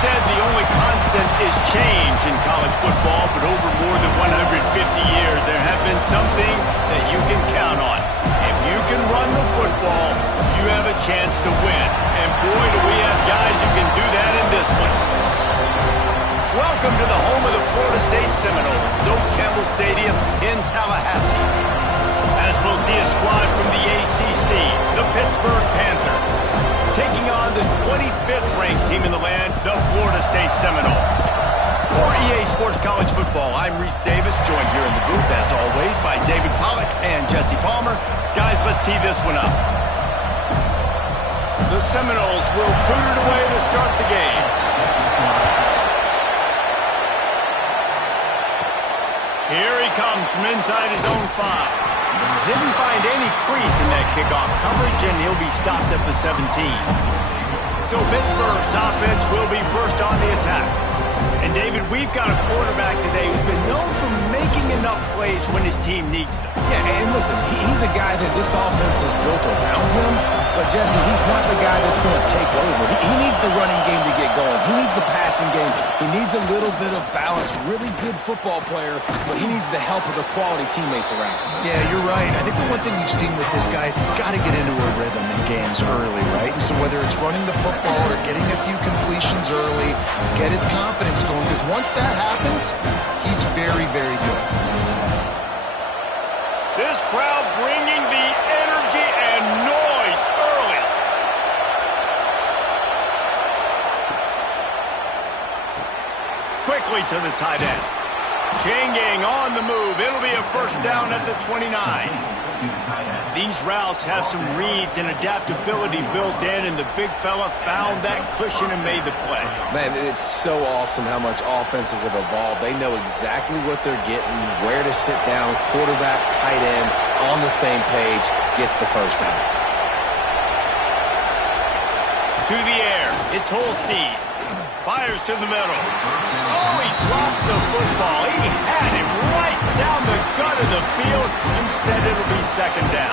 said the only constant is change in college football, but over more than 150 years, there have been some things that you can count on. If you can run the football, you have a chance to win. And boy, do we have guys who can do that in this one. Welcome to the home of the Florida State Seminoles, Doak Campbell Stadium in Tallahassee. As we'll see a squad from the ACC, the Pittsburgh Panthers, taking on the 25th ranked team in the land, the Florida State Seminoles. For EA Sports College Football, I'm Reese Davis, joined here in the booth, as always, by David Pollack and Jesse Palmer. Guys, let's tee this one up. The Seminoles will boot it away to start the game. Here he comes from inside his own 5. Didn't find any crease in that kickoff coverage, and he'll be stopped at the 17. So Pittsburgh's offense will be first on the attack. And David, we've got a quarterback today who's been known for making enough plays when his team needs them. Yeah, and listen, he's a guy that this offense is built around him. But, Jesse, he's not the guy that's going to take over. He needs the running game to get going. He needs the passing game. He needs a little bit of balance. Really good football player, but he needs the help of the quality teammates around him. Yeah, you're right. I think the one thing you've seen with this guy is he's got to get into a rhythm in games early, right? And so whether it's running the football or getting a few completions early to get his confidence going, because once that happens, he's very, very good. This crowd bringing the energy and noise early. Quickly to the tight end. Chain gang on the move. It'll be a first down at the 29. These routes have some reads and adaptability built in, and the big fella found that cushion and made the play. Man, it's so awesome how much offenses have evolved. They know exactly what they're getting, where to sit down, quarterback, tight end, on the same page, gets the first down. To the air, it's Holstein. Fires to the middle. Oh, he drops the football. He had him right down the gut of the field. Instead, it'll be second down.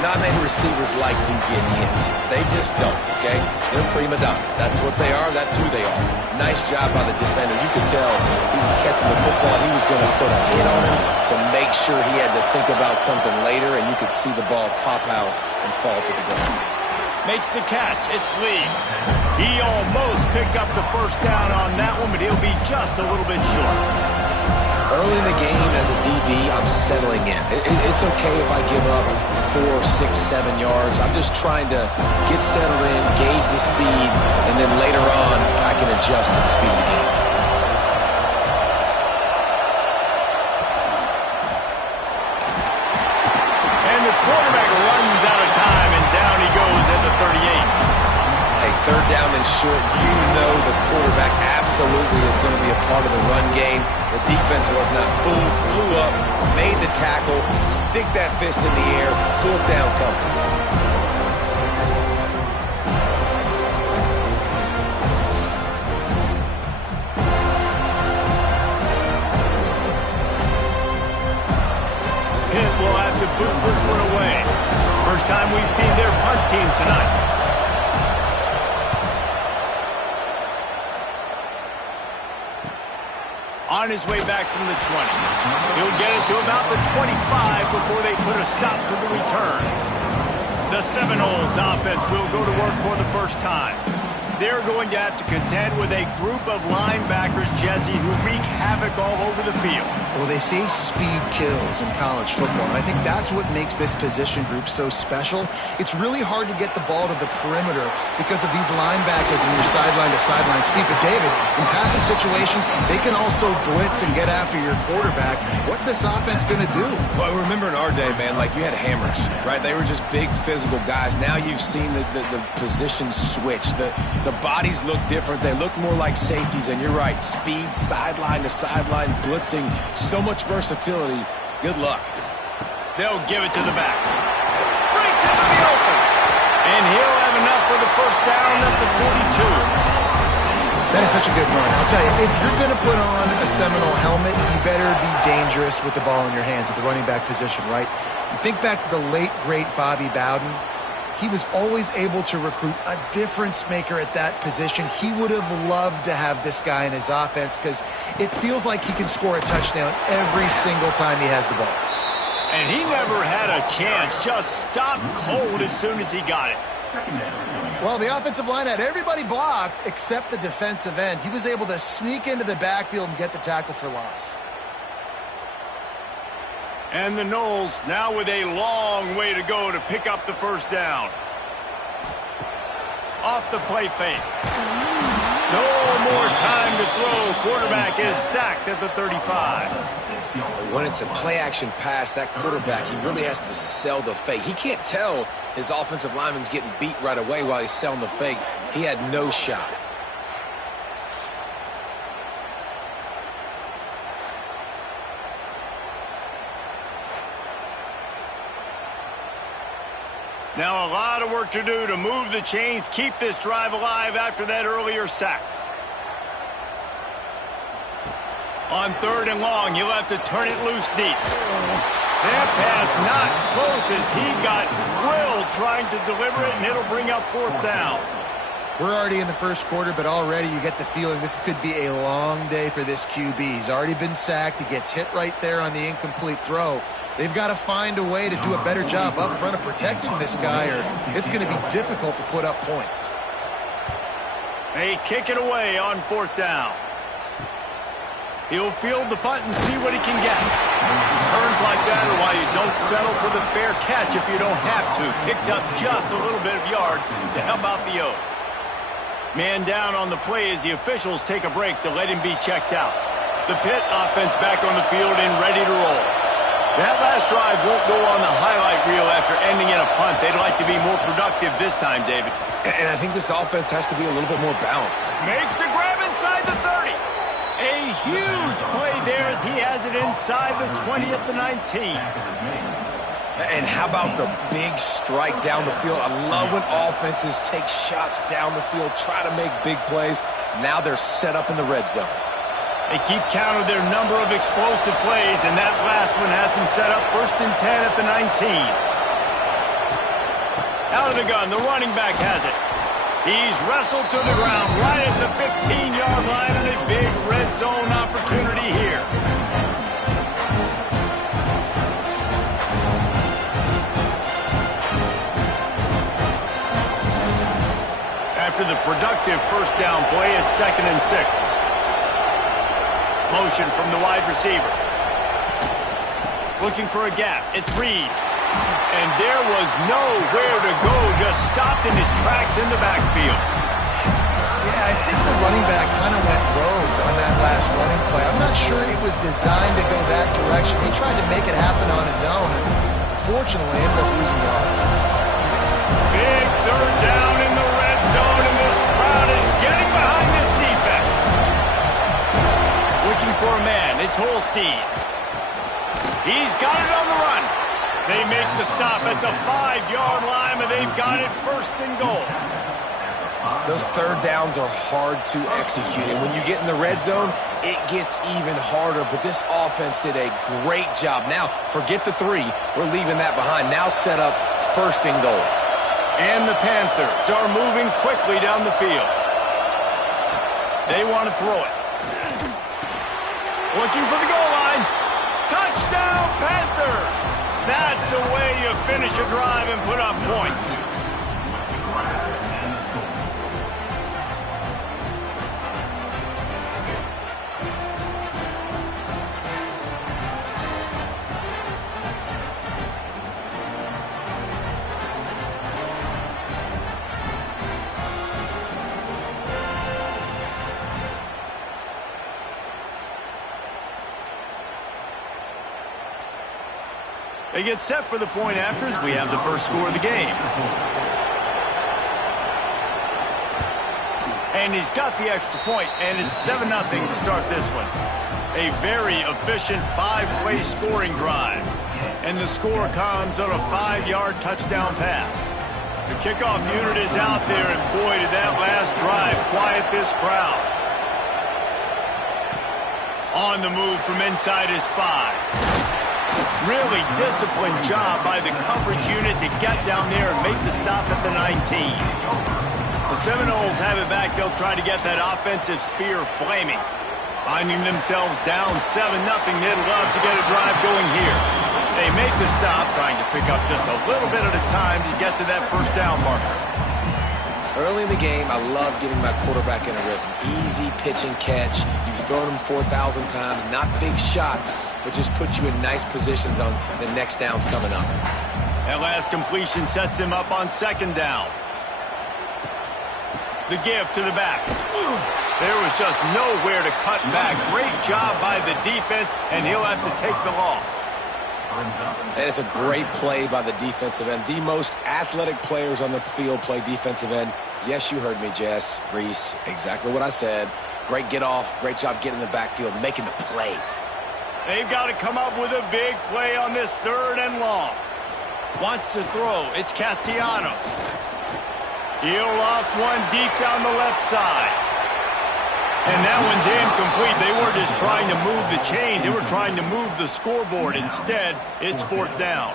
Not many receivers like to get hit. They just don't, okay? They're prima donnas. That's what they are. That's who they are. Nice job by the defender. You could tell he was catching the football. He was going to put a hit on him to make sure he had to think about something later, and you could see the ball pop out and fall to the ground. Makes the catch. It's Lee. He almost picked up the first down on that one, but he'll be just a little bit short. Early in the game as a DB, I'm settling in. It's okay if I give up 4, 6, 7 yards. I'm just trying to get settled in, gauge the speed, and then later on, I can adjust to the speed of the game. And the quarterback runs out of time, and down he goes at the 38. Third down and short, you know the quarterback absolutely is going to be a part of the run game. The defense was not fooled, flew up, made the tackle, stick that fist in the air, fourth down coming. Pitt will have to boot this one away. First time we've seen their punt team tonight. On his way back from the 20. He'll get it to about the 25 before they put a stop to the return. The Seminoles offense will go to work for the first time. They're going to have to contend with a group of linebackers, Jesse, who wreak havoc all over the field. Well, they say speed kills in college football, and I think that's what makes this position group so special. It's really hard to get the ball to the perimeter because of these linebackers and your sideline-to-sideline speed. But, David, in passing situations, they can also blitz and get after your quarterback. What's this offense going to do? Well, remember in our day, man, like you had hammers, right? They were just big physical guys. Now you've seen the positions switch. The bodies look different. They look more like safeties, and you're right. Speed, sideline to sideline, blitzing, so much versatility. Good luck. They'll give it to the back. Breaks into the open. And he'll have enough for the first down at the 42. That is such a good run. I'll tell you, if you're going to put on a Seminole helmet, you better be dangerous with the ball in your hands at the running back position, right? You think back to the late, great Bobby Bowden. he was always able to recruit a difference maker at that position. He would have loved to have this guy in his offense because it feels like he can score a touchdown every single time he has the ball. And he never had a chance, just stopped cold as soon as he got it. Well, the offensive line had everybody blocked except the defensive end. He was able to sneak into the backfield and get the tackle for loss. And the Noles now with a long way to go to pick up the first down. Off the play fake. No more time to throw. Quarterback is sacked at the 35. When it's a play-action pass, that quarterback, he really has to sell the fake. He can't tell his offensive lineman's getting beat right away while he's selling the fake. He had no shot. Now a lot of work to do to move the chains, keep this drive alive after that earlier sack. On 3rd and long, you'll have to turn it loose deep. That pass not close as he got drilled trying to deliver it, and it'll bring up 4th down. We're already in the first quarter, but already you get the feeling this could be a long day for this QB. He's already been sacked. He gets hit right there on the incomplete throw. They've got to find a way to do a better job up front of protecting this guy, or it's going to be difficult to put up points. They kick it away on 4th down. He'll field the punt and see what he can get. Turns like that are why you don't settle for the fair catch if you don't have to. Picks up just a little bit of yards to help out the O's. Man down on the play as the officials take a break to let him be checked out. The Pitt offense back on the field and ready to roll. That last drive won't go on the highlight reel after ending in a punt. They'd like to be more productive this time, David. And I think this offense has to be a little bit more balanced. Makes the grab inside the 30. A huge play there as he has it inside the 20 at the 19. And how about the big strike down the field? I love when offenses take shots down the field, try to make big plays. Now they're set up in the red zone. They keep count of their number of explosive plays, and that last one has them set up 1st and 10 at the 19. Out of the gun, the running back has it. He's wrestled to the ground right at the 15-yard line, and a big red zone opportunity here. After the productive first down play, it's 2nd and 6. Motion from the wide receiver. Looking for a gap. It's Reed. And there was nowhere to go. Just stopped in his tracks in the backfield. Yeah, I think the running back kind of went rogue on that last running play. I'm not sure it was designed to go that direction. He tried to make it happen on his own. And fortunately, ended up losing yards. Big 3rd down in the red zone, and this crowd is getting behind this defense. Looking for a man. It's Holstein. He's got it on the run. They make the stop at the 5-yard line, and they've got it 1st and goal. Those 3rd downs are hard to execute, and when you get in the red zone, it gets even harder. But this offense did a great job. Now, forget the 3. We're leaving that behind. Now set up 1st and goal. And the Panthers are moving quickly down the field. They want to throw it. Looking for the goal line. Touchdown, Panthers! That's the way you finish a drive and put up points. They get set for the point afters. We have the first score of the game. And he's got the extra point, and it's 7-0 to start this one. A very efficient 5-play scoring drive. And the score comes on a 5-yard touchdown pass. The kickoff unit is out there, and boy, did that last drive quiet this crowd. On the move from inside his 5. Really disciplined job by the coverage unit to get down there and make the stop at the 19. The Seminoles have it back. They'll try to get that offensive spear flaming. Finding themselves down 7-0, they'd love to get a drive going here. They make the stop, trying to pick up just a little bit at a time to get to that first down marker. Early in the game, I love getting my quarterback in a rhythm. Easy pitch and catch. You've thrown him 4,000 times. Not big shots, but just put you in nice positions on the next downs coming up. That last completion sets him up on second down. The give to the back. There was just nowhere to cut back. Great job by the defense, and he'll have to take the loss. And it's a great play by the defensive end. The most athletic players on the field play defensive end. Yes, you heard me, Jess, Reese. Exactly what I said. Great get off. Great job getting in the backfield, making the play. They've got to come up with a big play on this 3rd and long. Wants to throw. It's Castellanos. He'll loft one deep down the left side. And that one's incomplete. They weren't just trying to move the chains. They were trying to move the scoreboard. Instead, it's 4th down.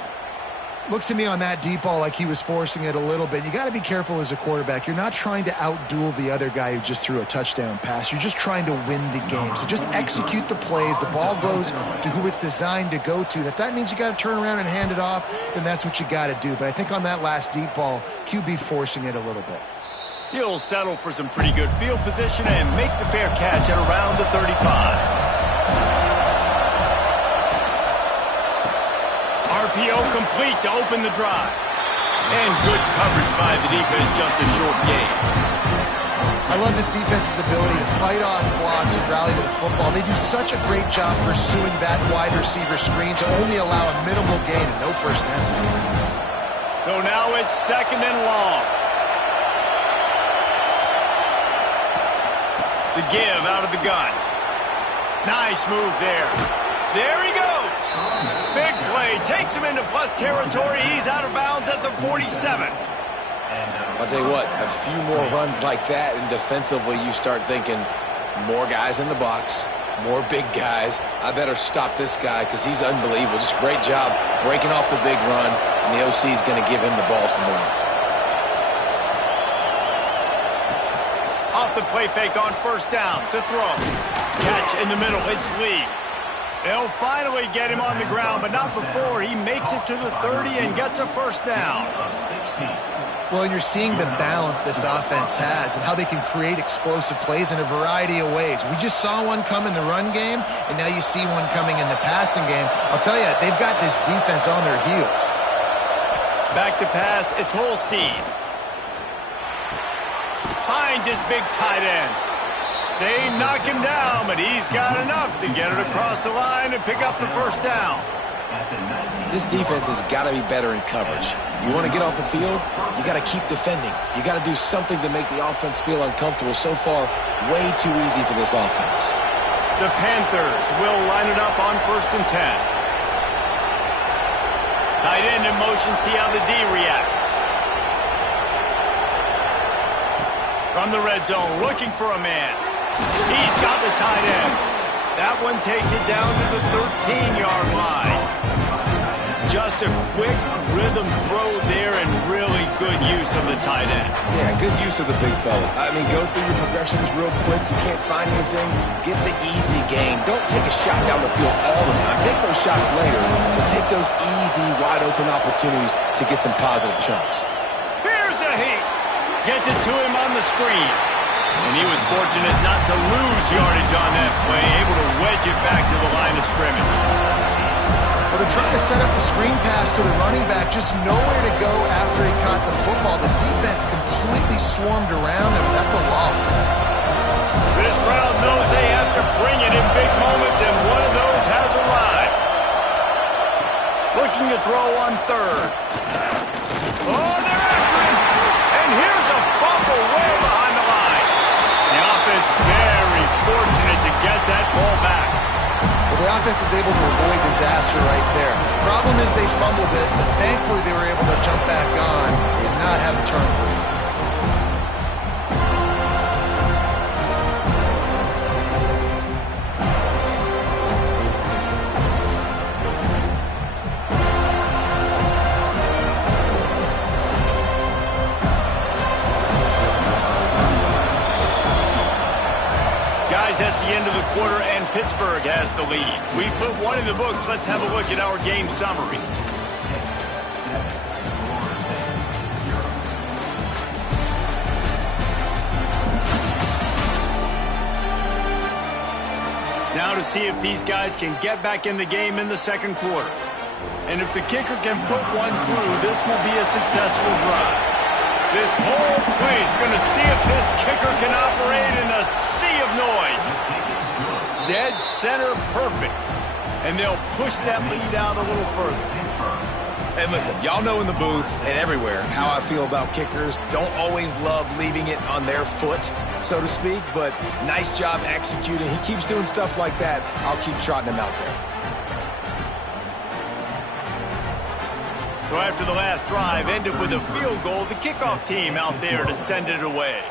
Looks to me on that deep ball like he was forcing it a little bit. You got to be careful as a quarterback. You're not trying to outduel the other guy who just threw a touchdown pass. You're just trying to win the game. So just execute the plays. The ball goes to who it's designed to go to. And if that means you got to turn around and hand it off, then that's what you got to do. But I think on that last deep ball, QB forcing it a little bit. He'll settle for some pretty good field position and make the fair catch at around the 35. RPO complete to open the drive. And good coverage by the defense, just a short gain. I love this defense's ability to fight off blocks and rally to the football. They do such a great job pursuing that wide receiver screen to only allow a minimal gain and no first down. So now it's 2nd and long. The give out of the gun. Nice move there. There he goes. Big play. Takes him into plus territory. He's out of bounds at the 47. I'll tell you what, a few more runs like that, and defensively you start thinking more guys in the box, more big guys. I better stop this guy because he's unbelievable. Just great job breaking off the big run, and the OC is going to give him the ball some more. Off the play fake on first down to throw. Catch in the middle. It's Lee. They'll finally get him on the ground, but not before he makes it to the 30 and gets a first down. Well, and you're seeing the balance this offense has and how they can create explosive plays in a variety of ways. We just saw one come in the run game, and now you see one coming in the passing game. I'll tell you, they've got this defense on their heels. Back to pass. It's Holstein. Finds his big tight end. They knock him down, but he's got enough to get it across the line and pick up the first down. This defense has got to be better in coverage. You want to get off the field, you got to keep defending. You got to do something to make the offense feel uncomfortable. So far, way too easy for this offense. The Panthers will line it up on 1st and 10. Tight end in motion, see how the D reacts. From the red zone, looking for a man. He's got the tight end. That one takes it down to the 13-yard line. Just a quick rhythm throw there and really good use of the tight end. Yeah, good use of the big fella. I mean, go through your progressions real quick. You can't find anything. Get the easy gain. Don't take a shot down the field all the time. Take those shots later, but take those easy, wide-open opportunities to get some positive chunks. Here's a heat. Gets it to him on the screen. And he was fortunate not to lose yardage on that play, able to wedge it back to the line of scrimmage. Well, they're trying to set up the screen pass to the running back, just nowhere to go after he caught the football. The defense completely swarmed around him, and that's a loss. This crowd knows they have to bring it in big moments, and one of those has arrived. Looking to throw on 3rd. Oh, they're after him! And here's a fumble way behind the line. The offense very fortunate to get that ball back. Well, the offense is able to avoid disaster right there. The problem is they fumbled it, but thankfully they were able to jump back on and not have a turnover. Guys, that's the end of the quarter, and Pittsburgh has the lead. We put one in the books. Let's have a look at our game summary. Now to see if these guys can get back in the game in the second quarter. And if the kicker can put one through, this will be a successful drive. This whole place going to see if this kicker can operate in a sea of noise. Dead center perfect. And they'll push that lead out a little further. And listen, y'all know in the booth and everywhere how I feel about kickers. Don't always love leaving it on their foot, so to speak, but nice job executing. He keeps doing stuff like that. I'll keep trotting him out there. So after the last drive ended with a field goal, the kickoff team out there to send it away.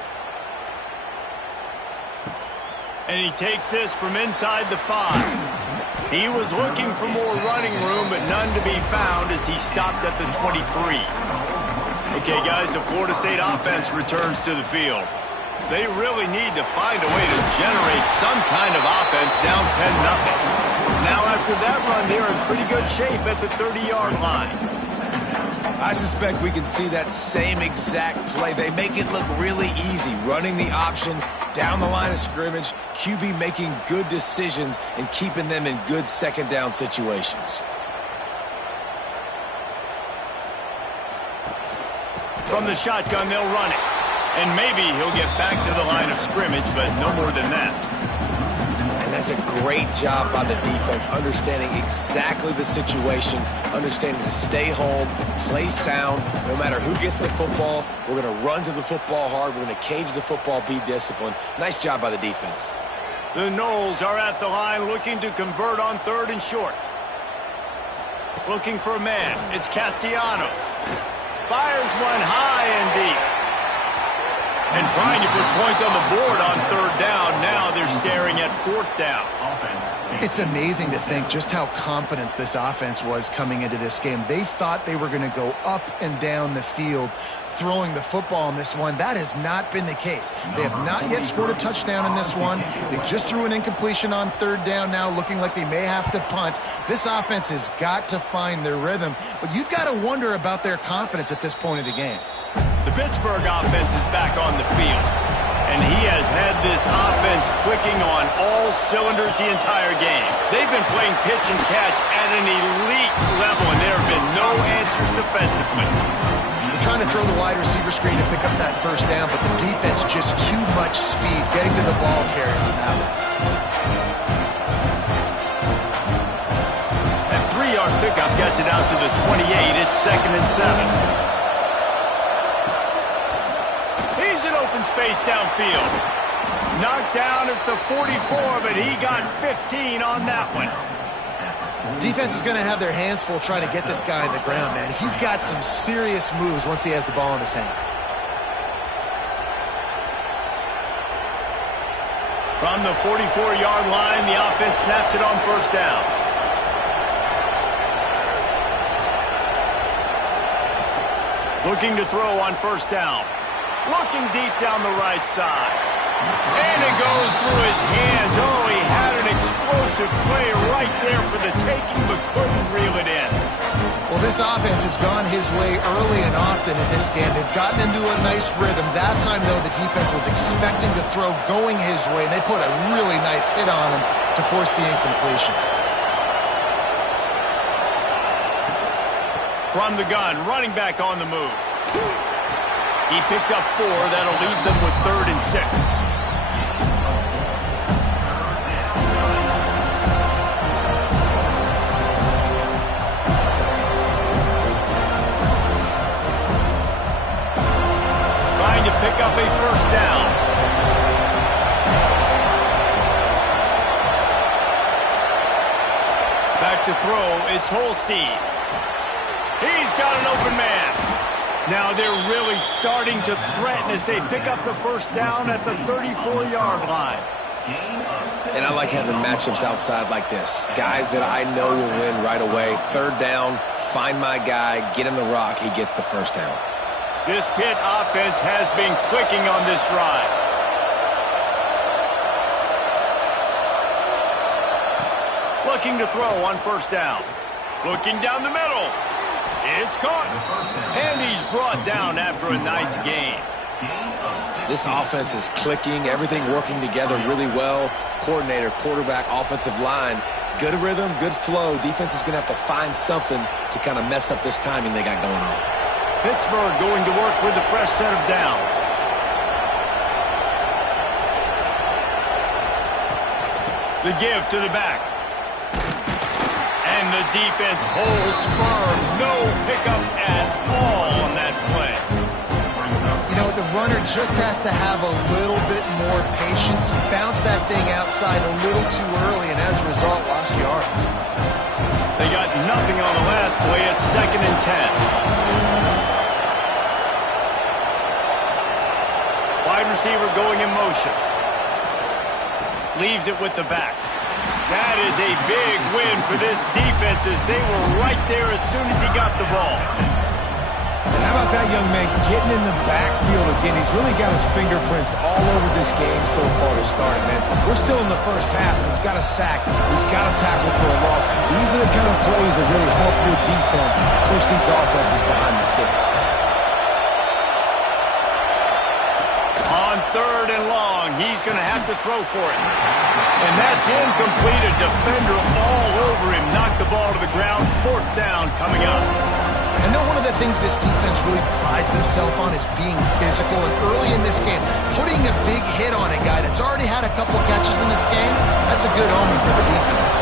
And he takes this from inside the 5. He was looking for more running room, but none to be found as he stopped at the 23. Okay, guys, the Florida State offense returns to the field. They really need to find a way to generate some kind of offense down 10-0. Now after that run, they're in pretty good shape at the 30-yard line. I suspect we can see that same exact play. They make it look really easy, running the option down the line of scrimmage, QB making good decisions and keeping them in good second down situations. From the shotgun, they'll run it. And maybe he'll get back to the line of scrimmage, but no more than that. And that's a great job by the defense, understanding exactly the situation, understanding to stay home, play sound. No matter who gets the football, we're going to run to the football hard. We're going to cage the football, be disciplined. Nice job by the defense. The Noles are at the line looking to convert on 3rd and short. Looking for a man. It's Castellanos. Fires one high and deep. And trying to put points on the board on 3rd down. Now they're staring at 4th down. It's amazing to think just how confident this offense was coming into this game. They thought they were going to go up and down the field throwing the football in this one. That has not been the case. They have not yet scored a touchdown in this one. They just threw an incompletion on 3rd down now, looking like they may have to punt. This offense has got to find their rhythm, but you've got to wonder about their confidence at this point of the game. The Pittsburgh offense is back on the field, and he has had this offense clicking on all cylinders the entire game. They've been playing pitch and catch at an elite level, and there have been no answers defensively. They're trying to throw the wide receiver screen to pick up that 1st down, but the defense just too much speed getting to the ball carrier on that one. That 3-yard pickup gets it out to the 28. It's 2nd and 7. Open space downfield. Knocked down at the 44, but he got 15 on that one. Defense is going to have their hands full trying to get this guy on the ground, man. He's got some serious moves once he has the ball in his hands. From the 44-yard line, the offense snaps it on 1st down. Looking to throw on 1st down. Looking deep down the right side. And it goes through his hands. Oh, he had an explosive play right there for the taking, but couldn't reel it in. Well, this offense has gone his way early and often in this game. They've gotten into a nice rhythm. That time, though, the defense was expecting the throw going his way, and they put a really nice hit on him to force the incompletion. From the gun, running back on the move. He picks up 4. That'll leave them with 3rd and 6. Trying to pick up a 1st down. Back to throw. It's Holstein. He's got an open man. Now they're really starting to threaten as they pick up the 1st down at the 34-yard line. And I like having matchups outside like this. Guys that I know will win right away. 3rd down, find my guy, get him the rock, he gets the 1st down. This Pitt offense has been clicking on this drive. looking to throw on first down. Looking down the middle. It's caught. And he's brought down after a nice gain. This offense is clicking, everything working together really well. Coordinator, quarterback, offensive line, good rhythm, good flow. Defense is going to have to find something to kind of mess up this timing they got going on. Pittsburgh going to work with a fresh set of downs. The give to the back. And the defense holds firm. No pickup at all on that play. You know, the runner just has to have a little bit more patience. He bounced that thing outside a little too early, and as a result, lost yards. They got nothing on the last play. It's 2nd and 10. Wide receiver going in motion. Leaves it with the back. That is a big win for this defense as they were right there as soon as he got the ball. And how about that young man getting in the backfield again? He's really got his fingerprints all over this game so far to start it, man. We're still in the first half, and he's got a sack. He's got a tackle for a loss. These are the kind of plays that really help your defense push these offenses behind the sticks. On 3rd and long, he's going to have to throw for it. And that's incomplete. A defender all over him. Knocked the ball to the ground. 4th down coming up. I know one of the things this defense really prides themselves on is being physical. And early in this game, putting a big hit on a guy that's already had a couple catches in this game, that's a good omen for the defense.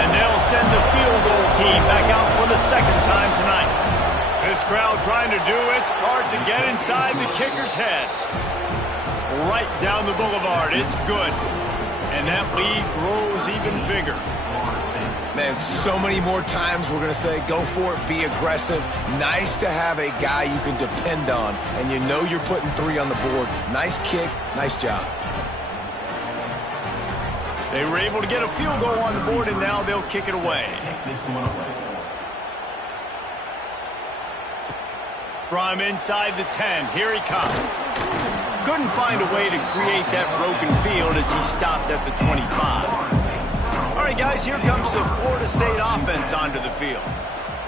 And they'll send the field goal team back out for the 2nd time tonight. This crowd trying to do its part to get inside the kicker's head. Right down the boulevard. It's good. And that lead grows even bigger. Man, so many more times we're going to say, go for it, be aggressive. Nice to have a guy you can depend on, and you know you're putting 3 on the board. Nice kick, nice job. They were able to get a field goal on the board, and now they'll kick it away. From inside the 10, here he comes. Couldn't find a way to create that broken field as he stopped at the 25. All right, guys, here comes the Florida State offense onto the field.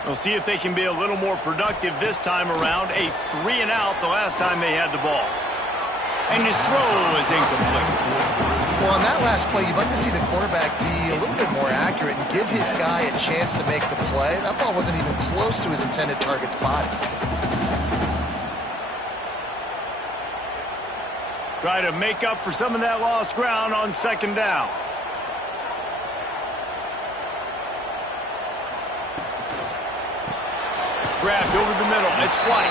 We'll see if they can be a little more productive this time around. A 3 and out the last time they had the ball. And his throw is incomplete. Well, on that last play, you'd like to see the quarterback be a little bit more accurate and give his guy a chance to make the play. That ball wasn't even close to his intended target's body. Try to make up for some of that lost ground on 2nd down. Grabbed over the middle. It's White.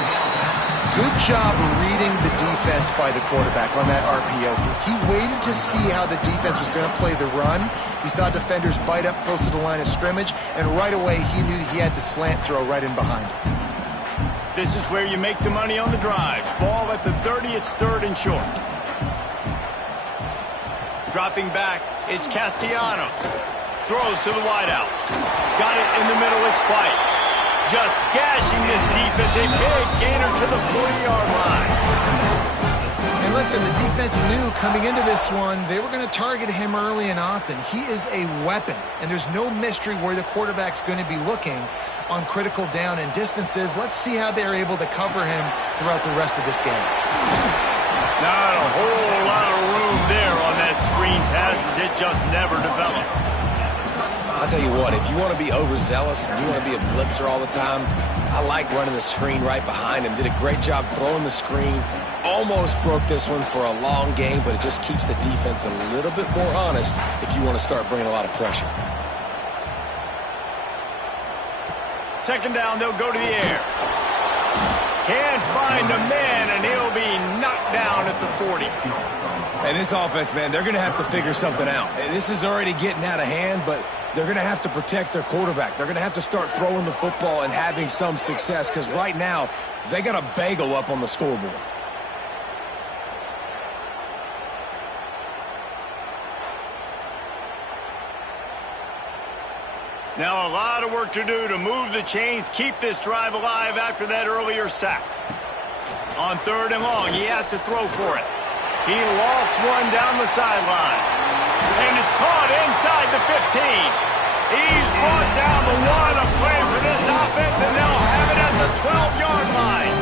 Good job reading the defense by the quarterback on that RPO fake. He waited to see how the defense was going to play the run. He saw defenders bite up close to the line of scrimmage, and right away he knew he had the slant throw right in behind. This is where you make the money on the drive. Ball at the 30. It's 3rd and short. Dropping back, it's Castellanos. Throws to the wideout. Got it in the middle, it's White. Just gashing this defense, a big gainer to the 40-yard line. And listen, the defense knew coming into this one, they were going to target him early and often. He is a weapon, and there's no mystery where the quarterback's going to be looking on critical down and distances. Let's see how they're able to cover him throughout the rest of this game. Not a whole lot of room there on that screen pass as it just never developed. I'll tell you what, if you want to be overzealous and you want to be a blitzer all the time, I like running the screen right behind him. Did a great job throwing the screen. Almost broke this one for a long game, but it just keeps the defense a little bit more honest if you want to start bringing a lot of pressure. 2nd down, they'll go to the air. Can't find a man, and he'll be knocked down at the 40. And this offense, man, they're going to have to figure something out. This is already getting out of hand, but they're going to have to protect their quarterback. They're going to have to start throwing the football and having some success because right now they got a bagel up on the scoreboard. Now a lot of work to do to move the chains, keep this drive alive after that earlier sack. On 3rd and long, he has to throw for it. He lofts one down the sideline. And it's caught inside the 15. He's brought down the one. A play for this offense, and they'll have it at the 12-yard line.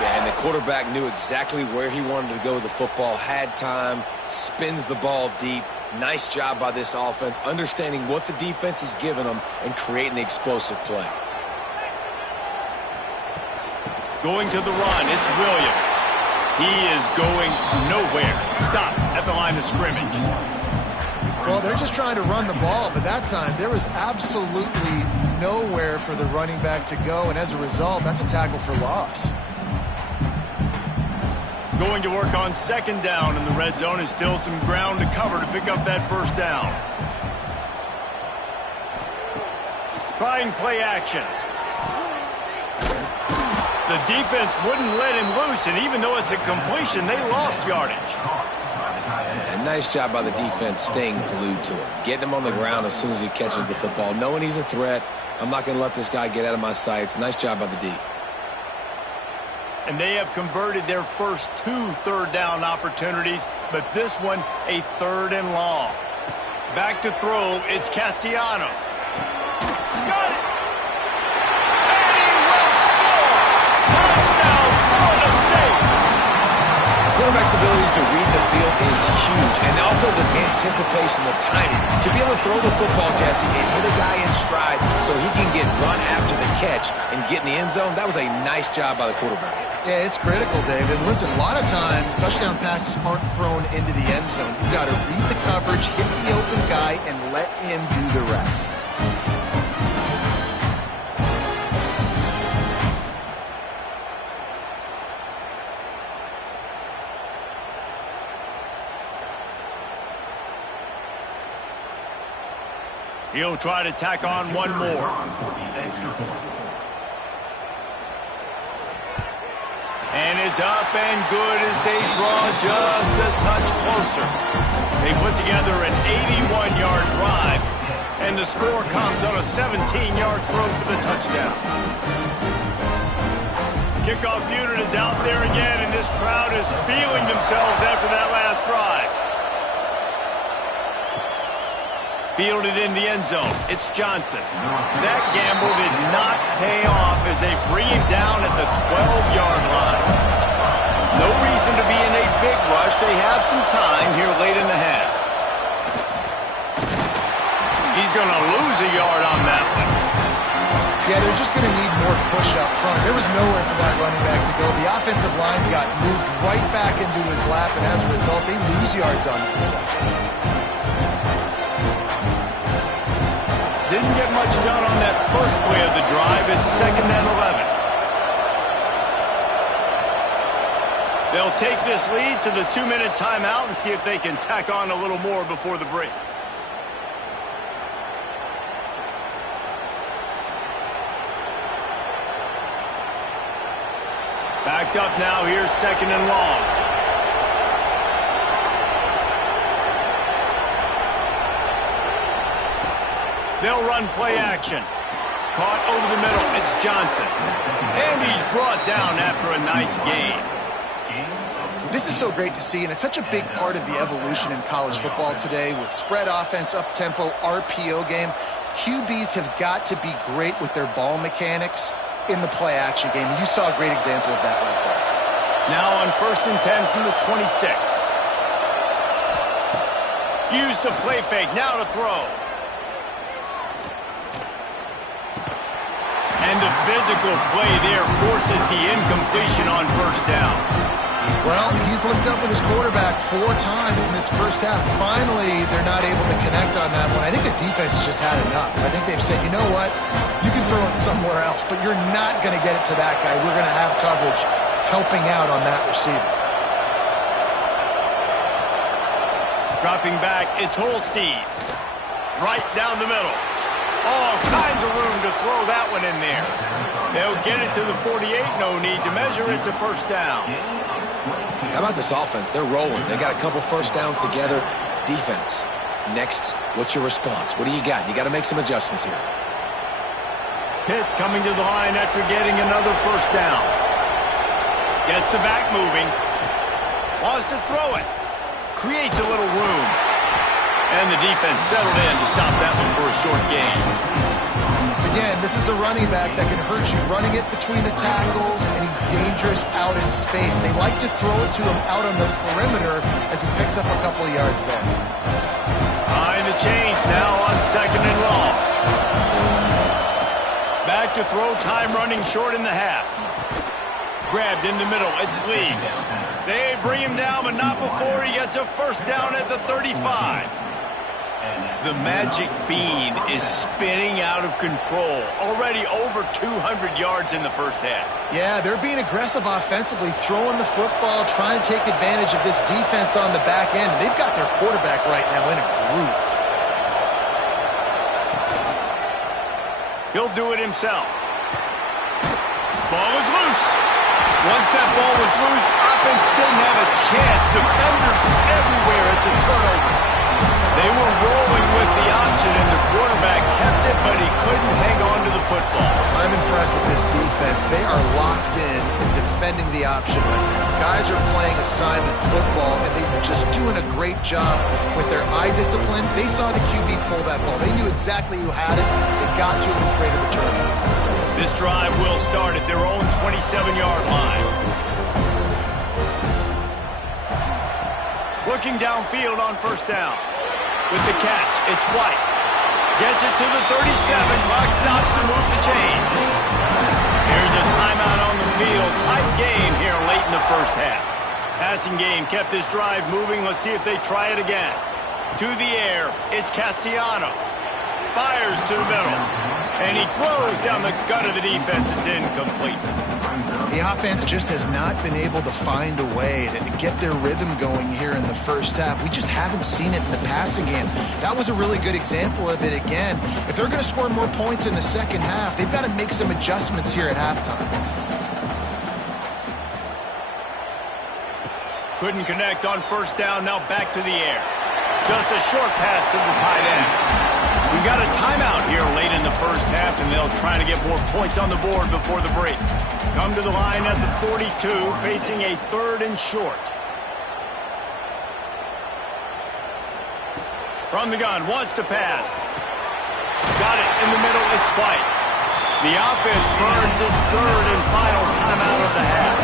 Yeah, and the quarterback knew exactly where he wanted to go with the football, had time, spins the ball deep. Nice job by this offense, understanding what the defense is giving them and creating the explosive play. Going to the run, it's Williams. He is going nowhere. Stop at the line of scrimmage. Well, they're just trying to run the ball, but that time there was absolutely nowhere for the running back to go, and as a result, that's a tackle for loss. Going to work on second down in the red zone. Is still some ground to cover to pick up that first down. Trying play action. The defense wouldn't let him loose, and even though it's a completion, they lost yardage. And nice job by the defense staying glued to him, getting him on the ground as soon as he catches the football, knowing he's a threat. I'm not going to let this guy get out of my sights. Nice job by the D. And they have converted their first 2 third-down opportunities, but this one a 3rd and long. Back to throw, it's Castellanos. Got it! And he will score! Touchdown, Florida State! Quarterback's abilities to read the field is huge, and also the anticipation, the timing. To be able to throw the football, Jesse, and hit a guy in stride so he can get run after the catch and get in the end zone, that was a nice job by the quarterback. Yeah, it's critical, David. Listen, a lot of times touchdown passes aren't thrown into the end zone. You've got to read the coverage, hit the open guy, and let him do the rest. He'll try to tack on one more. And it's up and good as they draw just a touch closer. They put together an 81-yard drive, and the score comes on a 17-yard throw for the touchdown. Kickoff unit is out there again, and this crowd is feeling themselves after that last drive. Fielded in the end zone. It's Johnson. That gamble did not pay off as they bring him down at the 12-yard line. No reason to be in a big rush. They have some time here late in the half. He's going to lose a yard on that one. Yeah, they're just going to need more push up front. There was nowhere for that running back to go. The offensive line got moved right back into his lap, and as a result, they lose yards on it. Didn't get much done on that first play of the drive. It's 2nd and 11. They'll take this lead to the 2-minute timeout and see if they can tack on a little more before the break. Backed up now. Here's 2nd and long. They'll run play action. Caught over the middle. It's Johnson. And he's brought down after a nice gain. This is so great to see, and it's such a big part of the evolution in college football today with spread offense, up-tempo, RPO game. QBs have got to be great with their ball mechanics in the play action game. You saw a great example of that right there. Now on 1st and 10 from the 26. Use the play fake. Now to throw. And the physical play there forces the incompletion on 1st down. Well, he's linked up with his quarterback 4 times in this first half. Finally, they're not able to connect on that one. I think the defense just had enough. I think they've said, you know what? You can throw it somewhere else, but you're not going to get it to that guy. We're going to have coverage helping out on that receiver. Dropping back, it's Holstein. Right down the middle. All kinds of room to throw that one in there. They'll get it to the 48. No need to measure. It's a 1st down. How about this offense? They're rolling. They got a couple 1st downs together. Defense. Next, what's your response? What do you got? You got to make some adjustments here. Pitt coming to the line after getting another 1st down. Gets the back moving. Wants to throw it. Creates a little room. And the defense settled in to stop that one for a short gain. Again, this is a running back that can hurt you running it between the tackles, and he's dangerous out in space. They like to throw it to him out on the perimeter as he picks up a couple of yards there. Behind the chains now on 2nd and long. Back to throw, time running short in the half. Grabbed in the middle, it's Lee. They bring him down, but not before he gets a first down at the 35. The magic bean is spinning out of control. Already over 200 yards in the first half. Yeah, they're being aggressive offensively, throwing the football, trying to take advantage of this defense on the back end. They've got their quarterback right now in a groove. He'll do it himself. Ball is loose. Once that ball was loose, offense didn't have a chance. Defenders everywhere. It's a turnover. They were rolling with the option, and the quarterback kept it, but he couldn't hang on to the football. I'm impressed with this defense. They are locked in and defending the option right now. Guys are playing assignment football, and they're just doing a great job with their eye discipline. They saw the QB pull that ball. They knew exactly who had it. They got to him and created the turnover. This drive will start at their own 27-yard line. Looking downfield on first down. With the catch, it's White. Gets it to the 37. Clock stops to move the chains. Here's a timeout on the field. Tight game here late in the first half. Passing game kept this drive moving. Let's see if they try it again. To the air, it's Castellanos. Fires to the middle. And he throws down the gut of the defense. It's incomplete. The offense just has not been able to find a way to get their rhythm going here in the first half. We just haven't seen it in the passing game. That was a really good example of it again. If they're going to score more points in the second half, they've got to make some adjustments here at halftime. Couldn't connect on first down. Now back to the air. Just a short pass to the tight end. We've got a timeout here late in the first half, and they'll try to get more points on the board before the break. Come to the line at the 42, facing a 3rd and short. From the gun, wants to pass. Got it in the middle, it's White. The offense burns its 3rd and final timeout of the half.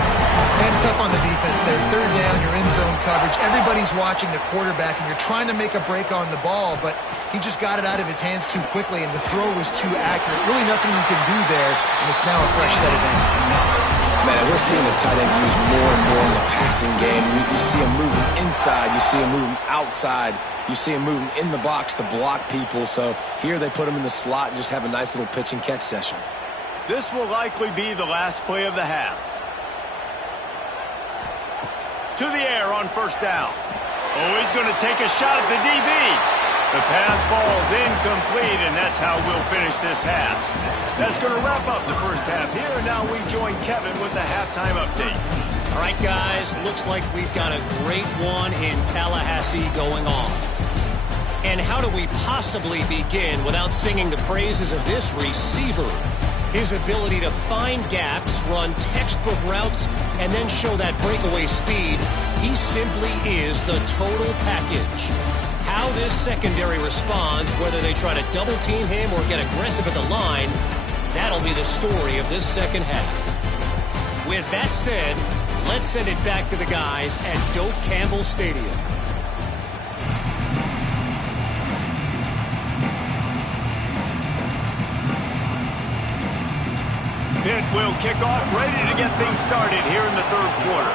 It's tough on the defense there. 3rd down, you're in zone coverage. Everybody's watching the quarterback, and you're trying to make a break on the ball, but he just got it out of his hands too quickly, and the throw was too accurate. Really nothing you can do there, and it's now a fresh set of downs. Man, we're seeing the tight end used more and more in the passing game. You see him moving inside. You see him moving outside. You see him moving in the box to block people. So here they put him in the slot and just have a nice little pitch and catch session. This will likely be the last play of the half. To the air on first down. Oh, he's going to take a shot at the DB. The pass falls incomplete, and that's how we'll finish this half. That's going to wrap up the first half here. Now we join Kevin with the halftime update. All right, guys, looks like we've got a great one in Tallahassee going on. And how do we possibly begin without singing the praises of this receiver? His ability to find gaps, run textbook routes, and then show that breakaway speed. He simply is the total package. How this secondary responds, whether they try to double team him or get aggressive at the line, that'll be the story of this second half. With that said, let's send it back to the guys at Doak Campbell Stadium. Pitt will kick off, ready to get things started here in the 3rd quarter.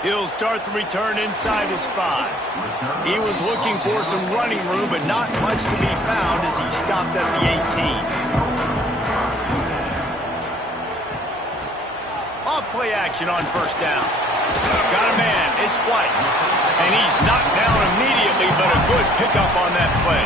He'll start the return inside his 5. He was looking for some running room, but not much to be found as he stopped at the 18. Off play action on first down. Got a man, it's White. And he's knocked down immediately, but a good pickup on that play.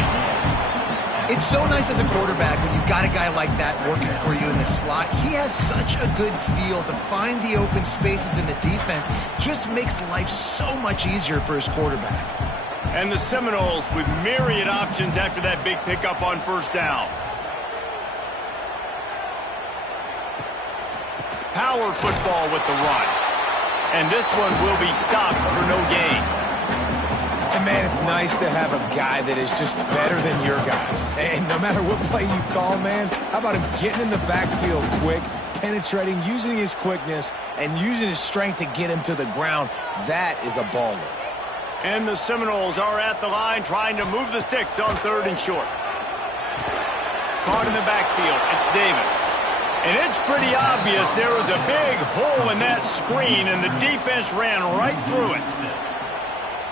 It's so nice as a quarterback when you've got a guy like that working for you in the slot. He has such a good feel to find the open spaces in the defense. Just makes life so much easier for his quarterback. And the Seminoles with myriad options after that big pickup on first down. Power football with the run. And this one will be stopped for no gain. And, man, it's nice to have a guy that is just better than your guys. And no matter what play you call, man, how about him getting in the backfield quick, penetrating, using his quickness, and using his strength to get him to the ground? That is a baller. And the Seminoles are at the line trying to move the sticks on 3rd and short. Caught in the backfield, it's Davis. And it's pretty obvious there was a big hole in that screen, and the defense ran right through it.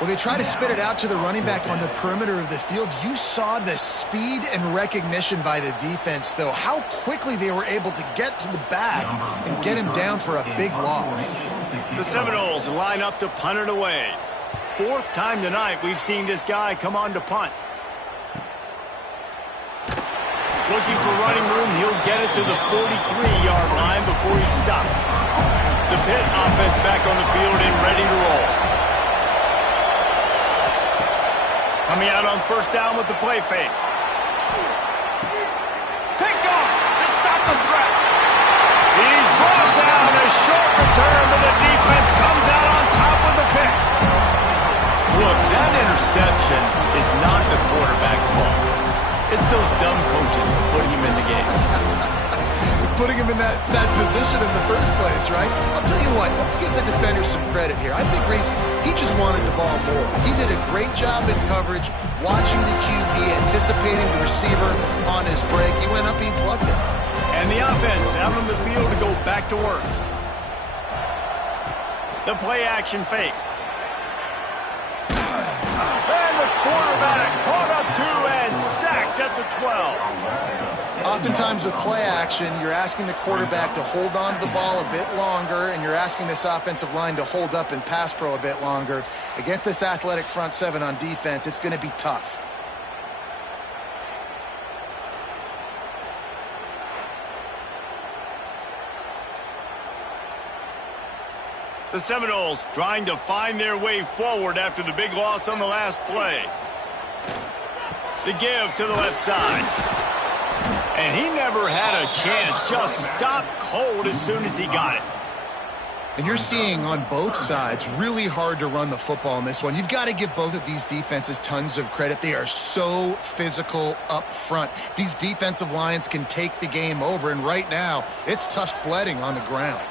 Well, they try to spit it out to the running back on the perimeter of the field. You saw the speed and recognition by the defense, though. How quickly they were able to get to the back and get him down for a big loss. The Seminoles line up to punt it away. 4th time tonight we've seen this guy come on to punt. Looking for running room, he'll get it to the 43-yard line before he's stopped. The Pitt offense back on the field and ready to roll. Coming out on 1st down with the play fake. Picked off to stop the threat. He's brought down. A short return, but the defense comes out on top with the pick. Look, that interception is not the quarterback's fault. It's those dumb coaches putting him in the game. Putting him in that position in the first place, right? I'll tell you what, let's give the defender some credit here. I think Reese, he just wanted the ball more. He did a great job in coverage, watching the QB, anticipating the receiver on his break. He went up, he plugged it. And the offense out on the field to go back to work. The play action fake. And the quarterback caught up to and sacked at the 12. Oftentimes with play action, you're asking the quarterback to hold on to the ball a bit longer, and you're asking this offensive line to hold up in pass pro a bit longer. Against this athletic front seven on defense, it's going to be tough. The Seminoles trying to find their way forward after the big loss on the last play. The give to the left side. And he never had a chance. Just stopped cold as soon as he got it. And you're seeing on both sides really hard to run the football in this one. You've got to give both of these defenses tons of credit. They are so physical up front. These defensive lines can take the game over, and right now it's tough sledding on the ground.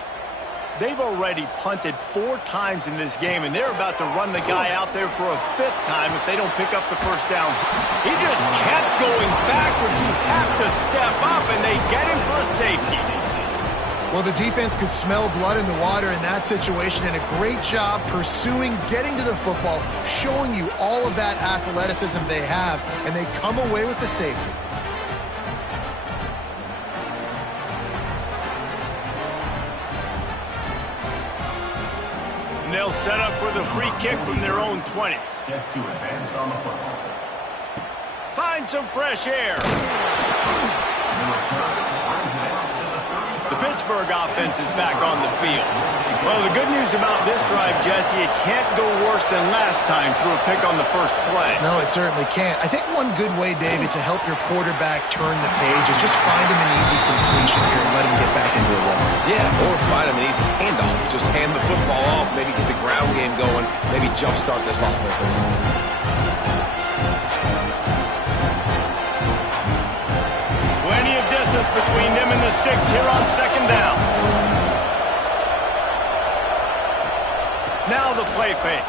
They've already punted 4 times in this game, and they're about to run the guy out there for a 5th time if they don't pick up the first down. He just kept going backwards. You have to step up, and they get him for a safety. Well, the defense could smell blood in the water in that situation, and a great job pursuing, getting to the football, showing you all of that athleticism they have, and they come away with the safety. They'll set up for the free kick from their own 20. Set to advance on the football. Find some fresh air. The Pittsburgh offense is back on the field. Well, the good news about this drive, Jesse, it can't go worse than last time through a pick on the first play. No, it certainly can't. I think one good way, David, to help your quarterback turn the page is just find him an easy completion here and let him get back into a run. Yeah, or find him an easy handoff. Just hand the football off, maybe get the ground game going, maybe jumpstart this offense a little bit. Plenty of distance between them and the sticks here on 2nd down. Now the play fake.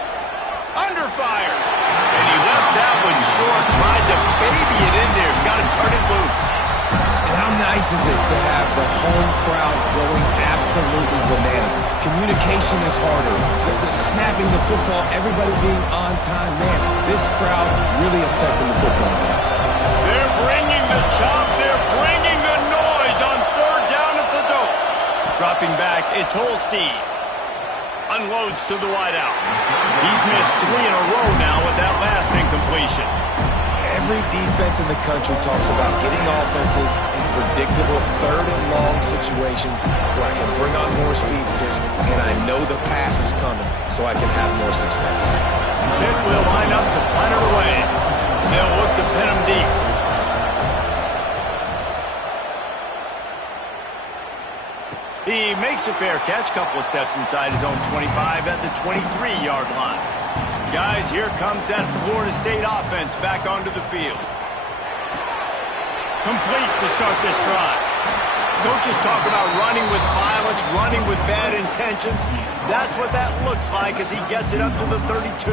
Under fire. And he left that one short. Tried to baby it in there. He's got to turn it loose. And how nice is it to have the home crowd going absolutely bananas? Communication is harder. The snapping the football, everybody being on time. Man, this crowd really affecting the football game. They're bringing the chop. They're bringing the noise on 3rd down at the dope. Dropping back, it's Holstein. Unloads to the wideout. He's missed 3 in a row now with that last incompletion. Every defense in the country talks about getting offenses in predictable 3rd and long situations where I can bring on more speedsters and I know the pass is coming so I can have more success. Pitt will line up to punt it away. They'll look to pin him deep. He He makes a fair catch, couple of steps inside his own 25 at the 23-yard line. Guys, here comes that Florida State offense back onto the field. Complete to start this drive. Coaches talk about running with violence, running with bad intentions. That's what that looks like as he gets it up to the 32.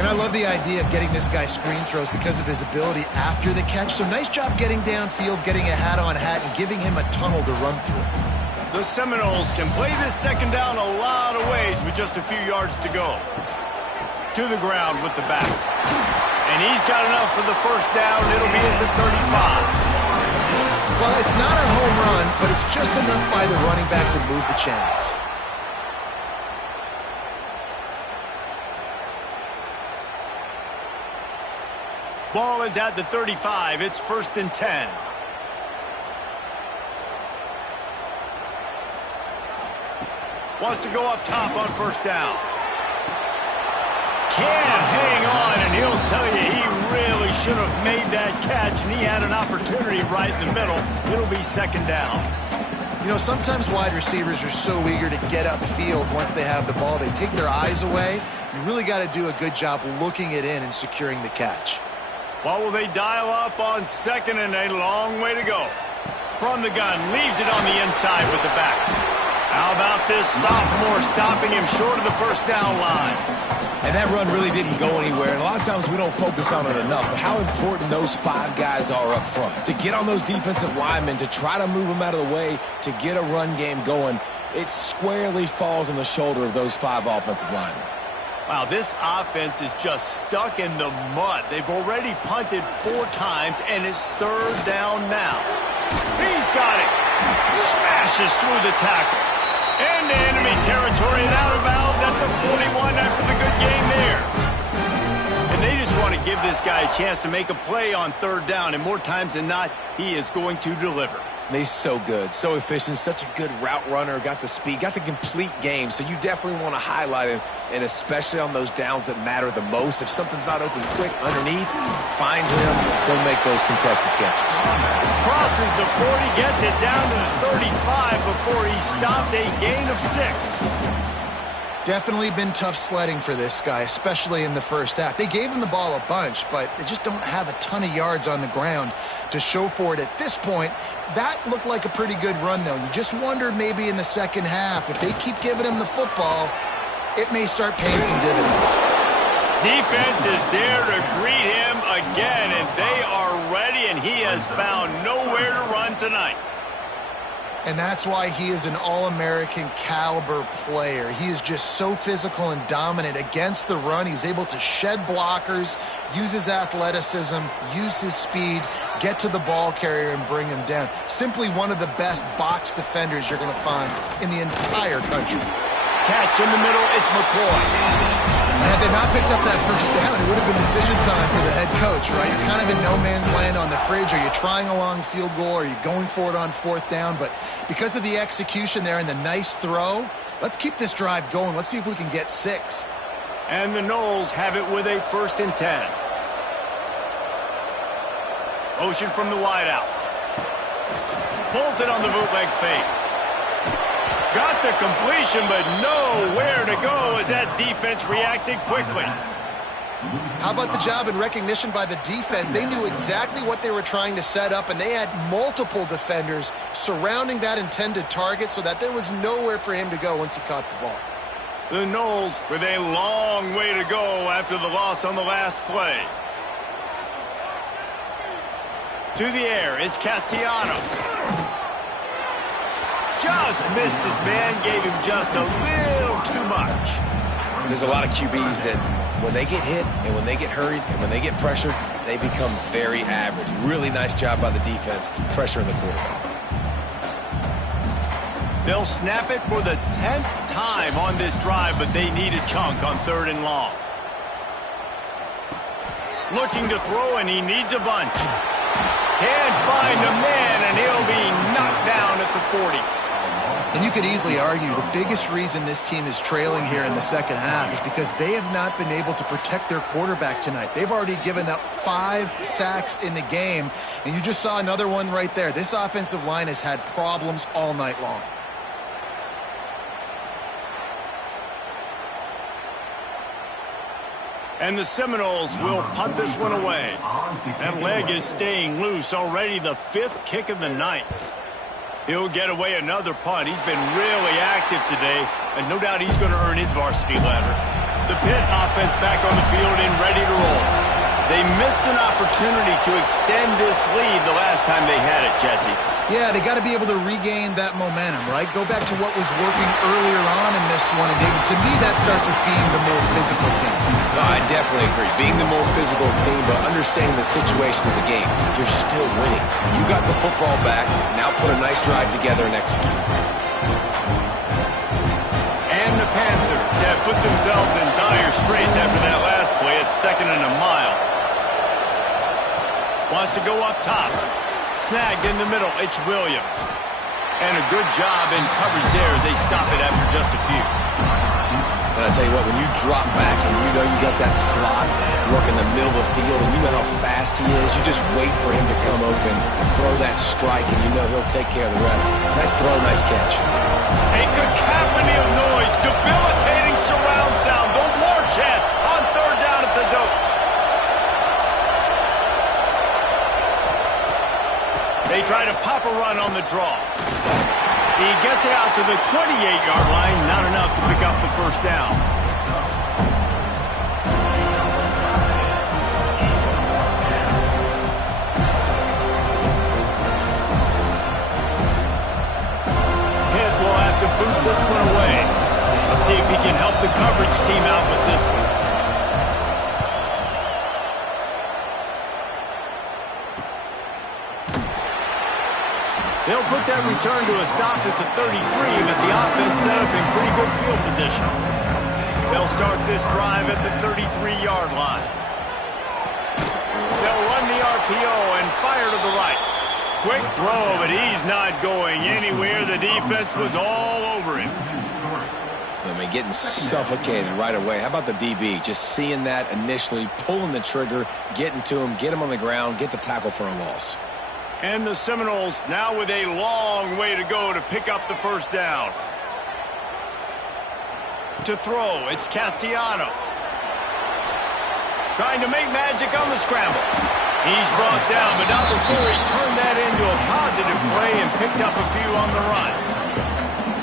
And I love the idea of getting this guy screen throws because of his ability after the catch. So nice job getting downfield, getting a hat-on-hat, and giving him a tunnel to run through. The Seminoles can play this second down a lot of ways with just a few yards to go. To the ground with the back. And he's got enough for the first down. It'll be at the 35. Well, it's not a home run, but it's just enough by the running back to move the chains. Ball is at the 35. It's 1st and 10. Wants to go up top on first down. Can't hang on, and he'll tell you he really should have made that catch, and he had an opportunity right in the middle. It'll be 2nd down. You know, sometimes wide receivers are so eager to get upfield once they have the ball. They take their eyes away. You really got to do a good job looking it in and securing the catch. What will they dial up on 2nd and a long way to go? From the gun, leaves it on the inside with the back. How about this sophomore stopping him short of the first down line? And that run really didn't go anywhere, and a lot of times we don't focus on it enough, but how important those 5 guys are up front. To get on those defensive linemen, to try to move them out of the way, to get a run game going, it squarely falls on the shoulder of those 5 offensive linemen. Wow, this offense is just stuck in the mud. They've already punted 4 times, and it's 3rd down now. He's got it. Smashes through the tackle. Into enemy territory and out of bounds at the 41 after the good game there. And they just want to give this guy a chance to make a play on 3rd down, and more times than not, he is going to deliver. And he's so good, so efficient, such a good route runner, got the speed, got the complete game, so you definitely want to highlight him, and especially on those downs that matter the most. If something's not open quick underneath, find him, go make those contested catches. Crosses the 40, gets it down to the 35 before he stopped a gain of 6. Definitely been tough sledding for this guy, especially in the first half. They gave him the ball a bunch, but they just don't have a ton of yards on the ground to show for it at this point. That looked like a pretty good run, though. You just wonder maybe in the second half, if they keep giving him the football, it may start paying some dividends. Defense is there to greet him again, and they are ready, and he has found nowhere to run tonight. And that's why he is an All-American caliber player. He is just so physical and dominant against the run. He's able to shed blockers, use his athleticism, use his speed, get to the ball carrier and bring him down. Simply one of the best box defenders you're going to find in the entire country. Catch in the middle, it's McCoy. And had they not picked up that first down, it would have been decision time for the head coach, right? You're kind of in no man's land on the fridge. Are you trying a long field goal? Are you going for it on 4th down? But because of the execution there and the nice throw, let's keep this drive going. Let's see if we can get 6. And the Noles have it with a 1st and 10. Motion from the wideout. Pulls it on the bootleg fake. Got the completion, but nowhere to go as that defense reacted quickly. How about the job and recognition by the defense? They knew exactly what they were trying to set up, and they had multiple defenders surrounding that intended target so that there was nowhere for him to go once he caught the ball. The Noles with a long way to go after the loss on the last play. To the air, it's Castellanos. Just missed his man, gave him just a little too much. There's a lot of QBs that when they get hit and when they get hurried and when they get pressured, they become very average. Really nice job by the defense, pressuring the quarterback. They'll snap it for the 10th time on this drive, but they need a chunk on 3rd and long. Looking to throw, and he needs a bunch. Can't find a man, and he'll be knocked down at the 40. And you could easily argue the biggest reason this team is trailing here in the second half is because they have not been able to protect their quarterback tonight. They've already given up 5 sacks in the game, and you just saw another one right there. This offensive line has had problems all night long. And the Seminoles will punt this one away. That leg is staying loose already, the 5th kick of the night. He'll get away another punt. He's been really active today, and no doubt he's going to earn his varsity ladder. The Pitt offense back on the field and ready to roll. They missed an opportunity to extend this lead the last time they had it, Jesse. Yeah, they got to be able to regain that momentum, right? Go back to what was working earlier on in this one. And David, to me, that starts with being the more physical team. No, I definitely agree. Being the more physical team, but understanding the situation of the game. You're still winning. You got the football back. Now put a nice drive together and execute. And the Panthers have put themselves in dire straits after that last play at 2nd and a mile. Wants to go up top. Snagged in the middle, it's Williams. And a good job in coverage there as they stop it after just a few. And I tell you what, when you drop back and you know you got that slot work in the middle of the field and you know how fast he is, you just wait for him to come open, throw that strike, and you know he'll take care of the rest. Nice throw, nice catch. A cacophony of noise, debilitating surround sound, the war chant on 3rd down at the dope. They try to pop a run on the draw. He gets it out to the 28-yard line, not enough to pick up the first down. Pitt will have to boot this one away. Let's see if he can help the coverage team out with this one. They'll put that return to a stop at the 33, but the offense set up in pretty good field position. They'll start this drive at the 33-yard line. They'll run the RPO and fire to the right. Quick throw, but he's not going anywhere. The defense was all over him. I mean, getting suffocated right away. How about the DB? Just seeing that initially, pulling the trigger, getting to him, get him on the ground, get the tackle for a loss. And the Seminoles now with a long way to go to pick up the first down. To throw, it's Castellanos. Trying to make magic on the scramble. He's brought down, but not before he turned that into a positive play and picked up a few on the run.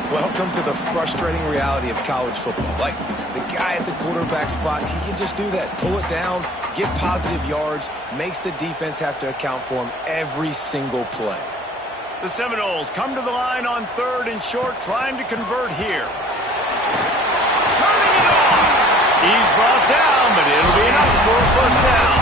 Welcome to the frustrating reality of college football. Like, the guy at the quarterback spot, he can just do that. Pull it down, get positive yards, makes the defense have to account for him every single play. The Seminoles come to the line on 3rd and short, trying to convert here. Turning it on! He's brought down, but it'll be enough for a first down.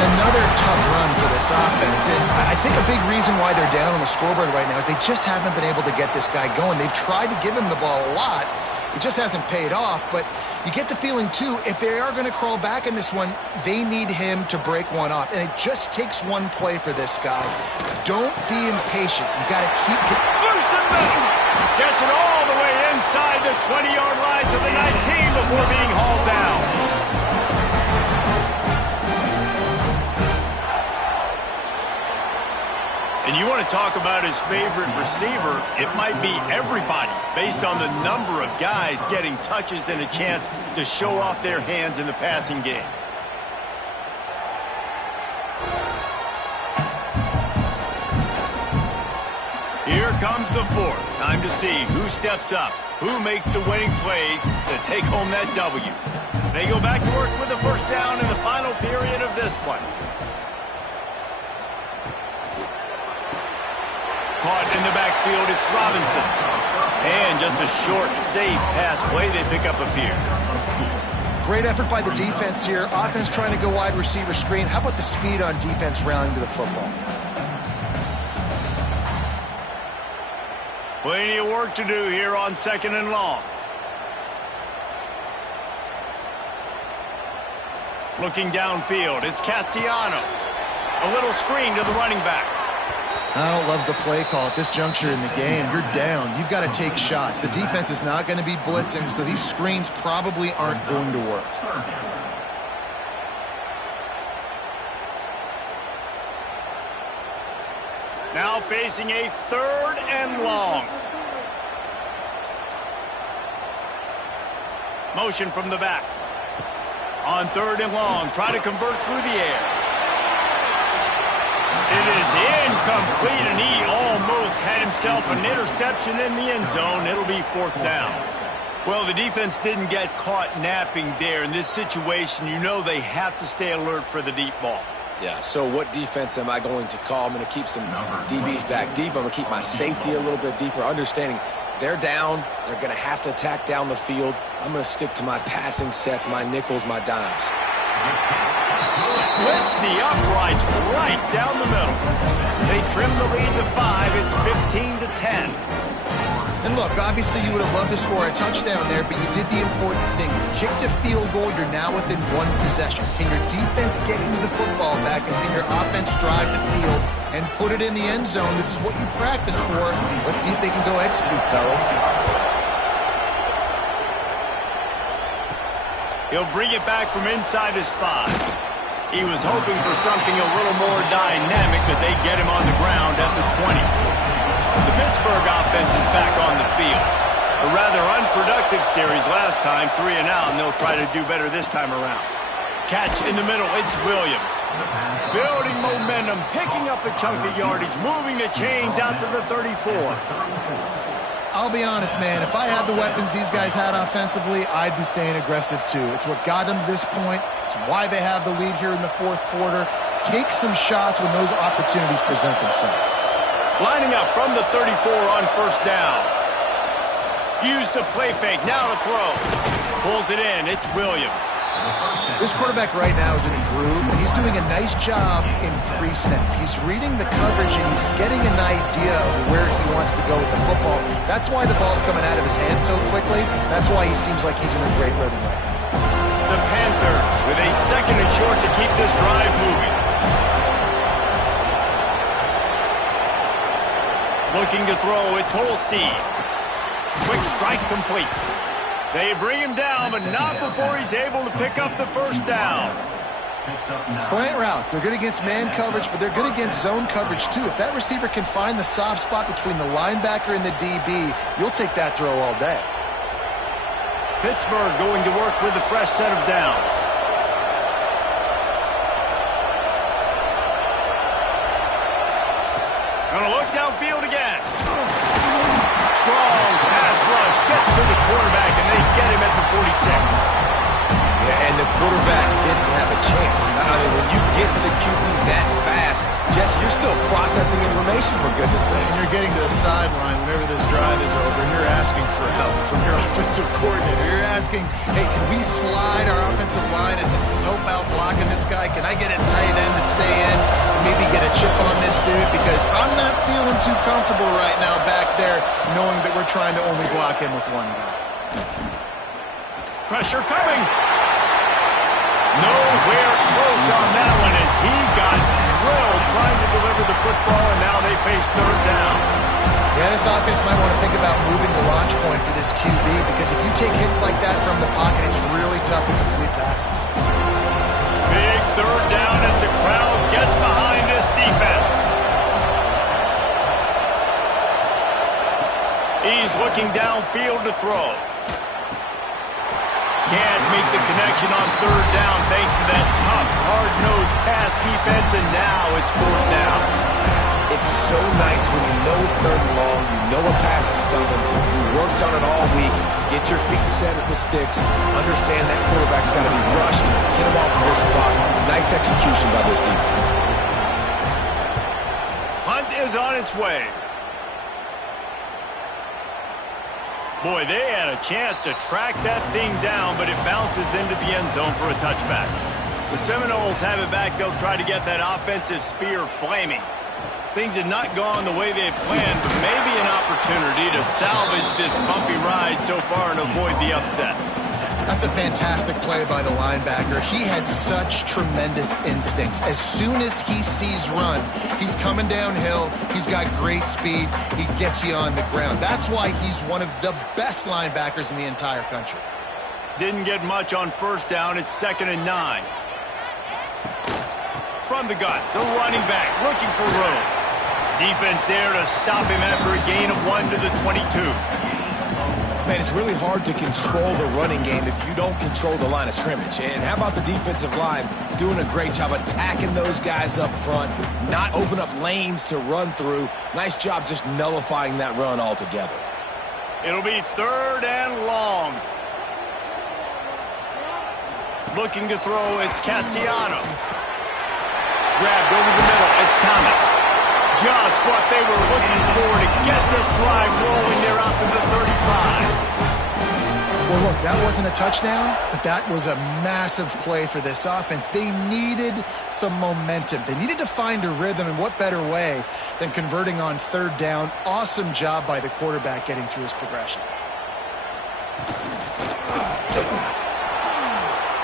Another tough run for this offense, and I think a big reason why they're down on the scoreboard right now is they just haven't been able to get this guy going. They've tried to give him the ball a lot. It just hasn't paid off, but you get the feeling, too, if they are going to crawl back in this one, they need him to break one off, and it just takes one play for this guy. Don't be impatient. You got to keep it. Loosen them! Gets it all the way inside the 20-yard line to the 19 before being hauled down. And you want to talk about his favorite receiver, it might be everybody, based on the number of guys getting touches and a chance to show off their hands in the passing game. Here comes the 4th. Time to see who steps up, who makes the winning plays to take home that W. They go back to work with a first down in the final period of this one. Caught in the backfield, it's Robinson. And just a short, safe pass play, they pick up a few. Great effort by the defense here. Offense trying to go wide receiver screen. How about the speed on defense rallying to the football? Plenty of work to do here on 2nd and long. Looking downfield, it's Castellanos. A little screen to the running back. I don't love the play call at this juncture in the game. You're down. You've got to take shots. The defense is not going to be blitzing, so these screens probably aren't going to work. Now facing a 3rd and long. Motion from the back. On 3rd and long, try to convert through the air. It is incomplete, and he almost had himself an interception in the end zone. It'll be 4th down. Well, the defense didn't get caught napping there. In this situation, you know they have to stay alert for the deep ball. Yeah, so what defense am I going to call? I'm going to keep some DBs back deep. I'm going to keep my safety a little bit deeper, understanding they're down. They're going to have to attack down the field. I'm going to stick to my passing sets, my nickels, my dimes. Splits the uprights right down the middle. They trim the lead to 5. It's 15-10. And look, obviously you would have loved to score a touchdown there, but you did the important thing. You kicked a field goal, you're now within 1 possession. Can your defense get you the football back, and can your offense drive the field and put it in the end zone? This is what you practice for. Let's see if they can go execute, fellas. He'll bring it back from inside his 5. He was hoping for something a little more dynamic, but they get him on the ground at the 20. The Pittsburgh offense is back on the field. A rather unproductive series last time, 3 and out, and they'll try to do better this time around. Catch in the middle, it's Williams. Building momentum, picking up a chunk of yardage, moving the chains out to the 34. I'll be honest, man, if I had the weapons these guys had offensively, I'd be staying aggressive too. It's what got them to this point. It's why they have the lead here in the 4th quarter. Take some shots when those opportunities present themselves. Lining up from the 34 on 1st down. Use the play fake, now to throw. Pulls it in, it's Williams. This quarterback right now is in a groove, and he's doing a nice job in pre-snap. He's reading the coverage, and he's getting an idea of where he wants to go with the football. That's why the ball's coming out of his hands so quickly. That's why he seems like he's in a great rhythm right now. The Panthers with a 2nd and short to keep this drive moving. Looking to throw, it's Holstein. Quick strike complete. They bring him down, but not before he's able to pick up the 1st down. Slant routes, they're good against man coverage, but they're good against zone coverage too. If that receiver can find the soft spot between the linebacker and the DB, you'll take that throw all day. Pittsburgh going to work with a fresh set of downs. Gonna look downfield again. Strong pass rush, gets to the quarterback, and they get him at the 46. Yeah, and the quarterback didn't have a chance. I mean, when you get to the QB that fast, Jesse, you're still processing information, for goodness sakes. And you're getting to the sideline whenever this drive is over, and you're asking for help from your offensive coordinator. You're asking, hey, can we slide our offensive line and help out blocking this guy? Can I get a tight end to stay in? Maybe get a chip on this dude? Because I'm not feeling too comfortable right now back there knowing that we're trying to only block him with one guy. Pressure coming. Nowhere close on that one as he got drilled trying to deliver the football, and now they face 3rd down. Yeah, this offense might want to think about moving the launch point for this QB, because if you take hits like that from the pocket, it's really tough to complete passes. Big 3rd down as the crowd gets behind this defense. He's looking downfield to throw. Can't make the connection on 3rd down thanks to that tough, hard-nosed pass defense, and now it's 4th down. It's so nice when you know it's 3rd and long, you know a pass is coming, you worked on it all week, get your feet set at the sticks, understand that quarterback's got to be rushed, hit him off of this spot. Nice execution by this defense. Hunt is on its way. Boy, they had a chance to track that thing down, but it bounces into the end zone for a touchback. The Seminoles have it back. They'll try to get that offensive spear flaming. Things had not gone the way they had planned, but maybe an opportunity to salvage this bumpy ride so far and avoid the upset. That's a fantastic play by the linebacker. He has such tremendous instincts. As soon as he sees run, he's coming downhill. He's got great speed. He gets you on the ground. That's why he's one of the best linebackers in the entire country. Didn't get much on first down. It's 2nd and 9. From the gun, the running back looking for room. Defense there to stop him after a gain of 1 to the 22. Man, it's really hard to control the running game if you don't control the line of scrimmage. And how about the defensive line doing a great job attacking those guys up front, not open up lanes to run through. Nice job just nullifying that run altogether. It'll be 3rd and long. Looking to throw, it's Castellanos. Grabbed over the middle, it's Thomas. Just what they were looking for to get this drive rolling. They're out to the 35. Well, look, that wasn't a touchdown, but that was a massive play for this offense. They needed some momentum. They needed to find a rhythm, and what better way than converting on 3rd down. Awesome job by the quarterback getting through his progression.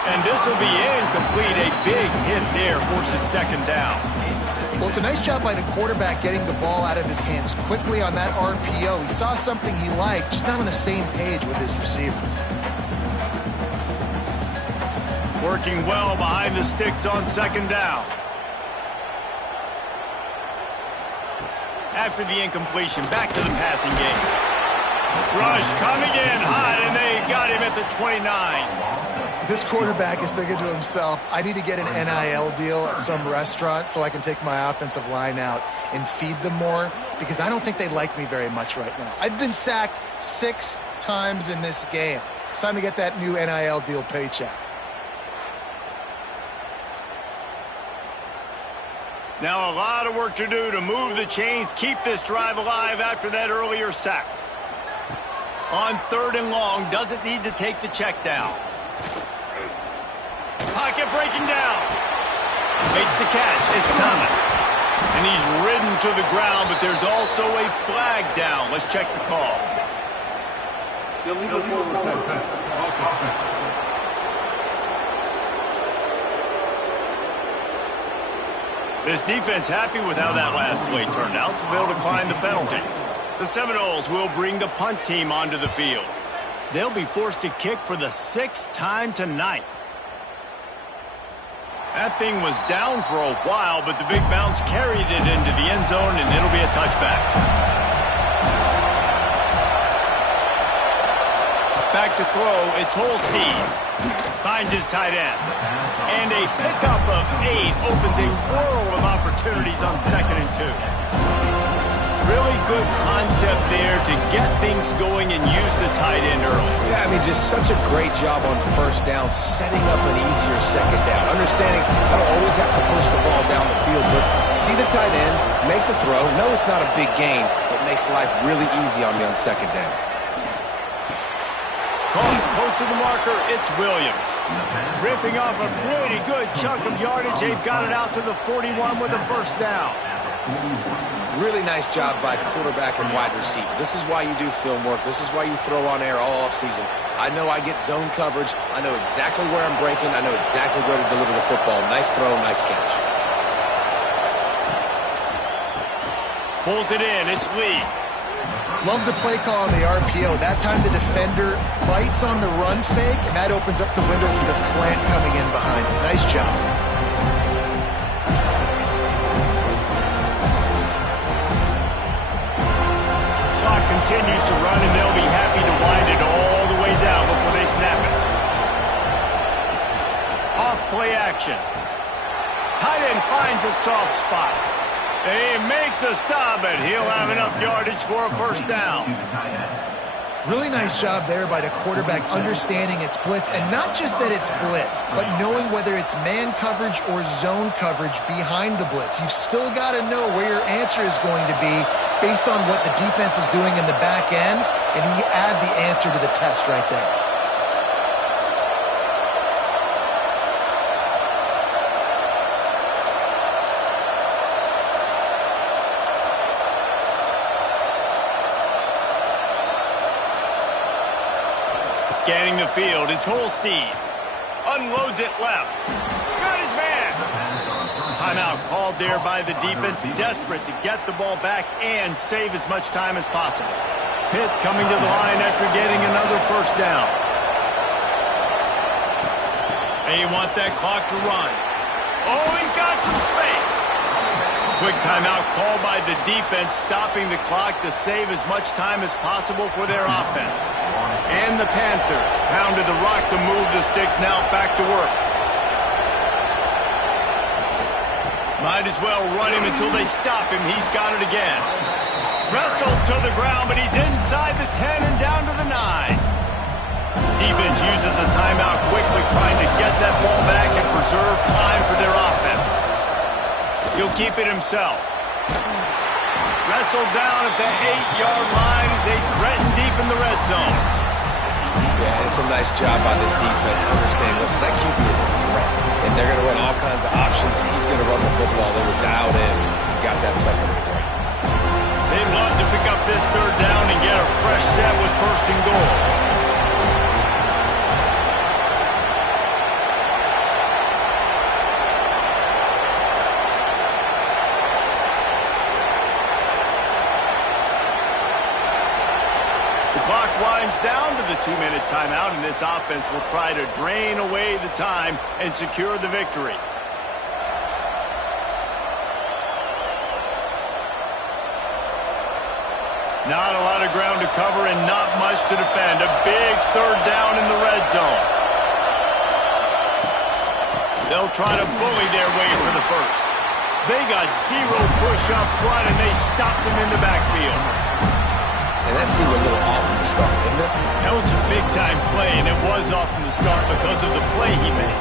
And this will be incomplete. A big hit there forces 2nd down. Well, it's a nice job by the quarterback getting the ball out of his hands quickly on that RPO. He saw something he liked, just not on the same page with his receiver. Working well behind the sticks on 2nd down. After the incompletion, back to the passing game. Rush coming in hot, and they got him at the 29. This quarterback is thinking to himself, I need to get an NIL deal at some restaurant so I can take my offensive line out and feed them more, because I don't think they like me very much right now. I've been sacked 6 times in this game. It's time to get that new NIL deal paycheck. Now a lot of work to do to move the chains, keep this drive alive after that earlier sack. On 3rd and long, doesn't need to take the check down. Pocket breaking down. Makes the catch. It's Thomas. And he's ridden to the ground, but there's also a flag down. Let's check the call. This defense happy with how that last play turned out, so they'll decline the penalty. The Seminoles will bring the punt team onto the field. They'll be forced to kick for the 6th time tonight. That thing was down for a while, but the big bounce carried it into the end zone, and it'll be a touchback. Back to throw, it's Holstein. Finds his tight end. And a pickup of 8 opens a world of opportunities on 2nd and 2. Really good concept there to get things going and use the tight end early. Yeah, I mean, just such a great job on 1st down, setting up an easier 2nd down. Understanding I don't always have to push the ball down the field, but see the tight end, make the throw. No, it's not a big gain, but makes life really easy on me on 2nd down. Close to the marker, it's Williams. Ripping off a pretty good chunk of yardage. They've got it out to the 41 with a 1st down. Really nice job by quarterback and wide receiver. This is why you do film work. This is why you throw on air all offseason. I know I get zone coverage. I know exactly where I'm breaking. I know exactly where to deliver the football. Nice throw, nice catch. Pulls it in. It's Lee. Love the play call on the RPO. That time the defender bites on the run fake, and that opens up the window for the slant coming in behind him. Nice job. Clock continues to run, and they'll be happy to wind it all the way down before they snap it. Off play action. Tight end finds a soft spot. They make the stop, and he'll have enough yardage for a 1st down. Really nice job there by the quarterback understanding it's blitz, and not just that it's blitz, but knowing whether it's man coverage or zone coverage behind the blitz. You've still got to know where your answer is going to be based on what the defense is doing in the back end, and he add the answer to the test right there. Scanning the field, it's Holstein. Unloads it left. Got his man. Timeout called there by the defense, desperate to get the ball back and save as much time as possible. Pitt coming to the line after getting another first down. They want that clock to run. Oh, he's got some space. Quick timeout called by the defense, stopping the clock to save as much time as possible for their offense. And the Panthers pounded the rock to move the sticks, now back to work. Might as well run him until they stop him. He's got it again. Wrestled to the ground, but he's inside the 10 and down to the 9. Defense uses a timeout quickly, trying to get that ball back and preserve time for their offense. He'll keep it himself. Wrestled down at the 8-yard line as they threaten deep in the red zone. Yeah, and it's a nice job by this defense. Understand, listen, that QB is a threat. And they're going to run all kinds of options, and he's going to run the football. They were dialed in and got that secondary right. They'd love to pick up this third down and get a fresh set with first and goal. The clock winds down to the 2-minute timeout, and this offense will try to drain away the time and secure the victory. Not a lot of ground to cover and not much to defend. A big third down in the red zone. They'll try to bully their way for the first. They got zero push up front, and they stopped them in the backfield. And that seemed a little off from the start, didn't it? That was a big-time play, and it was off from the start because of the play he made.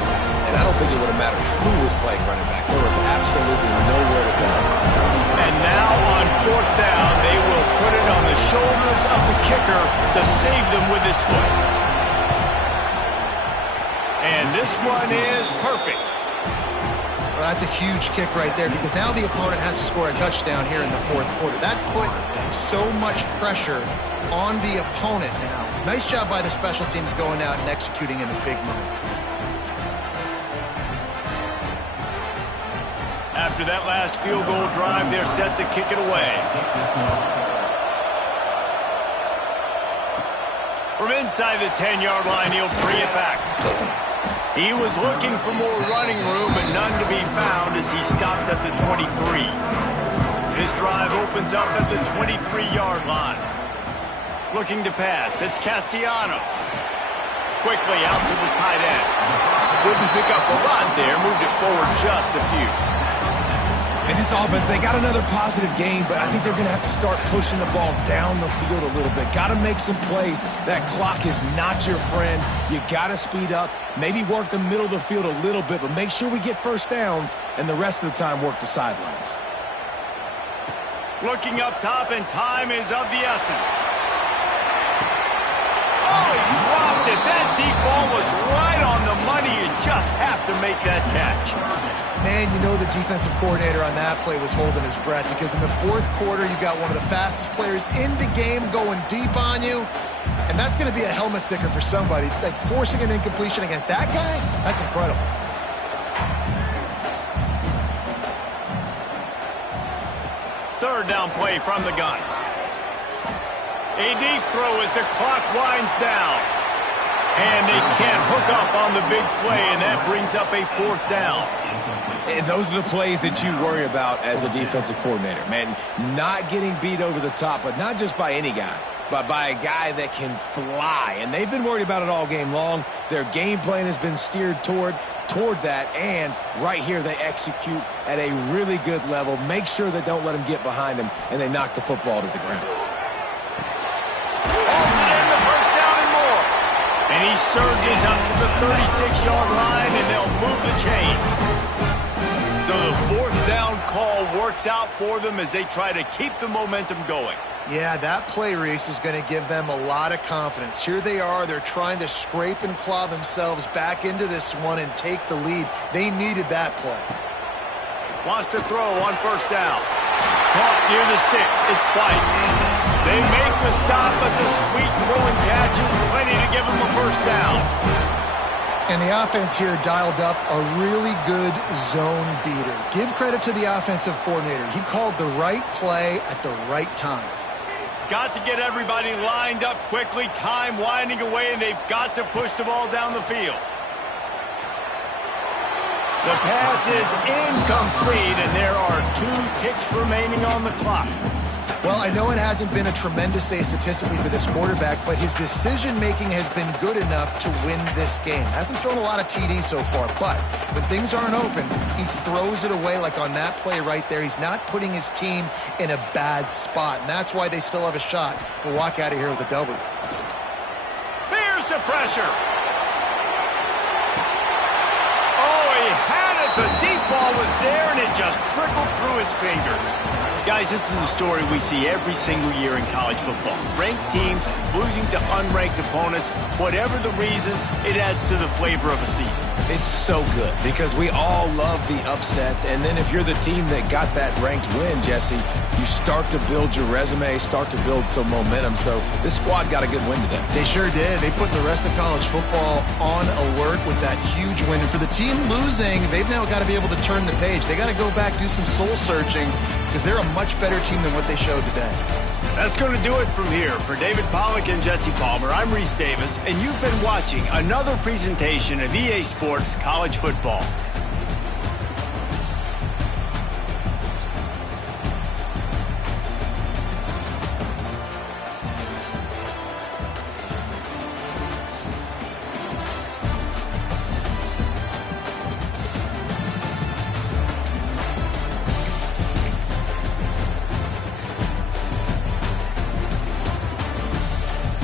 And I don't think it would have mattered who was playing running back. There was absolutely nowhere to go. And now on fourth down, they will put it on the shoulders of the kicker to save them with his foot. And this one is perfect. Well, that's a huge kick right there because now the opponent has to score a touchdown here in the fourth quarter. That put so much pressure on the opponent now. Nice job by the special teams going out and executing in a big moment. After that last field goal drive, they're set to kick it away. From inside the 10-yard line, he'll bring it back. He was looking for more running room, but none to be found as he stopped at the 23. His drive opens up at the 23-yard line. Looking to pass, it's Castellanos. Quickly out to the tight end. Wouldn't pick up a lot there, moved it forward just a few. And this offense, they got another positive game, but I think they're going to have to start pushing the ball down the field a little bit. Got to make some plays. That clock is not your friend. You got to speed up, maybe work the middle of the field a little bit, but make sure we get first downs, and the rest of the time work the sidelines. Looking up top, and time is of the essence. Oh, he dropped it. That deep ball was right on the money. You just have to make that catch. Man, you know the defensive coordinator on that play was holding his breath because in the fourth quarter, you got one of the fastest players in the game going deep on you, and that's going to be a helmet sticker for somebody. Like forcing an incompletion against that guy, that's incredible. Third down play from the gun. A deep throw as the clock winds down. And they can't hook up on the big play, and that brings up a fourth down. And those are the plays that you worry about as a defensive coordinator, man. Not getting beat over the top, but not just by any guy, but by a guy that can fly. And they've been worried about it all game long. Their game plan has been steered toward that, and right here they execute at a really good level. Make sure they don't let them get behind them, and they knock the football to the ground. And he surges up to the 36-yard line, and they'll move the chain. So the fourth down call works out for them as they try to keep the momentum going. Yeah, that play, Reese, is going to give them a lot of confidence. Here they are. They're trying to scrape and claw themselves back into this one and take the lead. They needed that play. Wants to throw on first down. Caught near the sticks. It's White. They make the stop, but the sweet throwing catch is plenty to give them a first down. And the offense here dialed up a really good zone beater. Give credit to the offensive coordinator. He called the right play at the right time. Got to get everybody lined up quickly, time winding away, and they've got to push the ball down the field. The pass is incomplete, and there are 2 ticks remaining on the clock. Well, I know it hasn't been a tremendous day statistically for this quarterback, but his decision-making has been good enough to win this game. Hasn't thrown a lot of TDs so far, but when things aren't open, he throws it away like on that play right there. He's not putting his team in a bad spot, and that's why they still have a shot to walk out of here with a W. Here's the pressure. Oh, he had it. The deep ball was there, and it just trickled through his fingers. Guys, this is a story we see every single year in college football. Ranked teams losing to unranked opponents. Whatever the reasons, it adds to the flavor of a season. It's so good because we all love the upsets, and then if you're the team that got that ranked win, Jesse, you start to build your resume, start to build some momentum. So this squad got a good win today. They sure did. They put the rest of college football on alert with that huge win. And for the team losing, they've now got to be able to turn the page. They got to go back, do some soul searching, because they're a much better team than what they showed today. That's going to do it from here. For David Pollack and Jesse Palmer, I'm Reese Davis, and you've been watching another presentation of EA Sports College Football.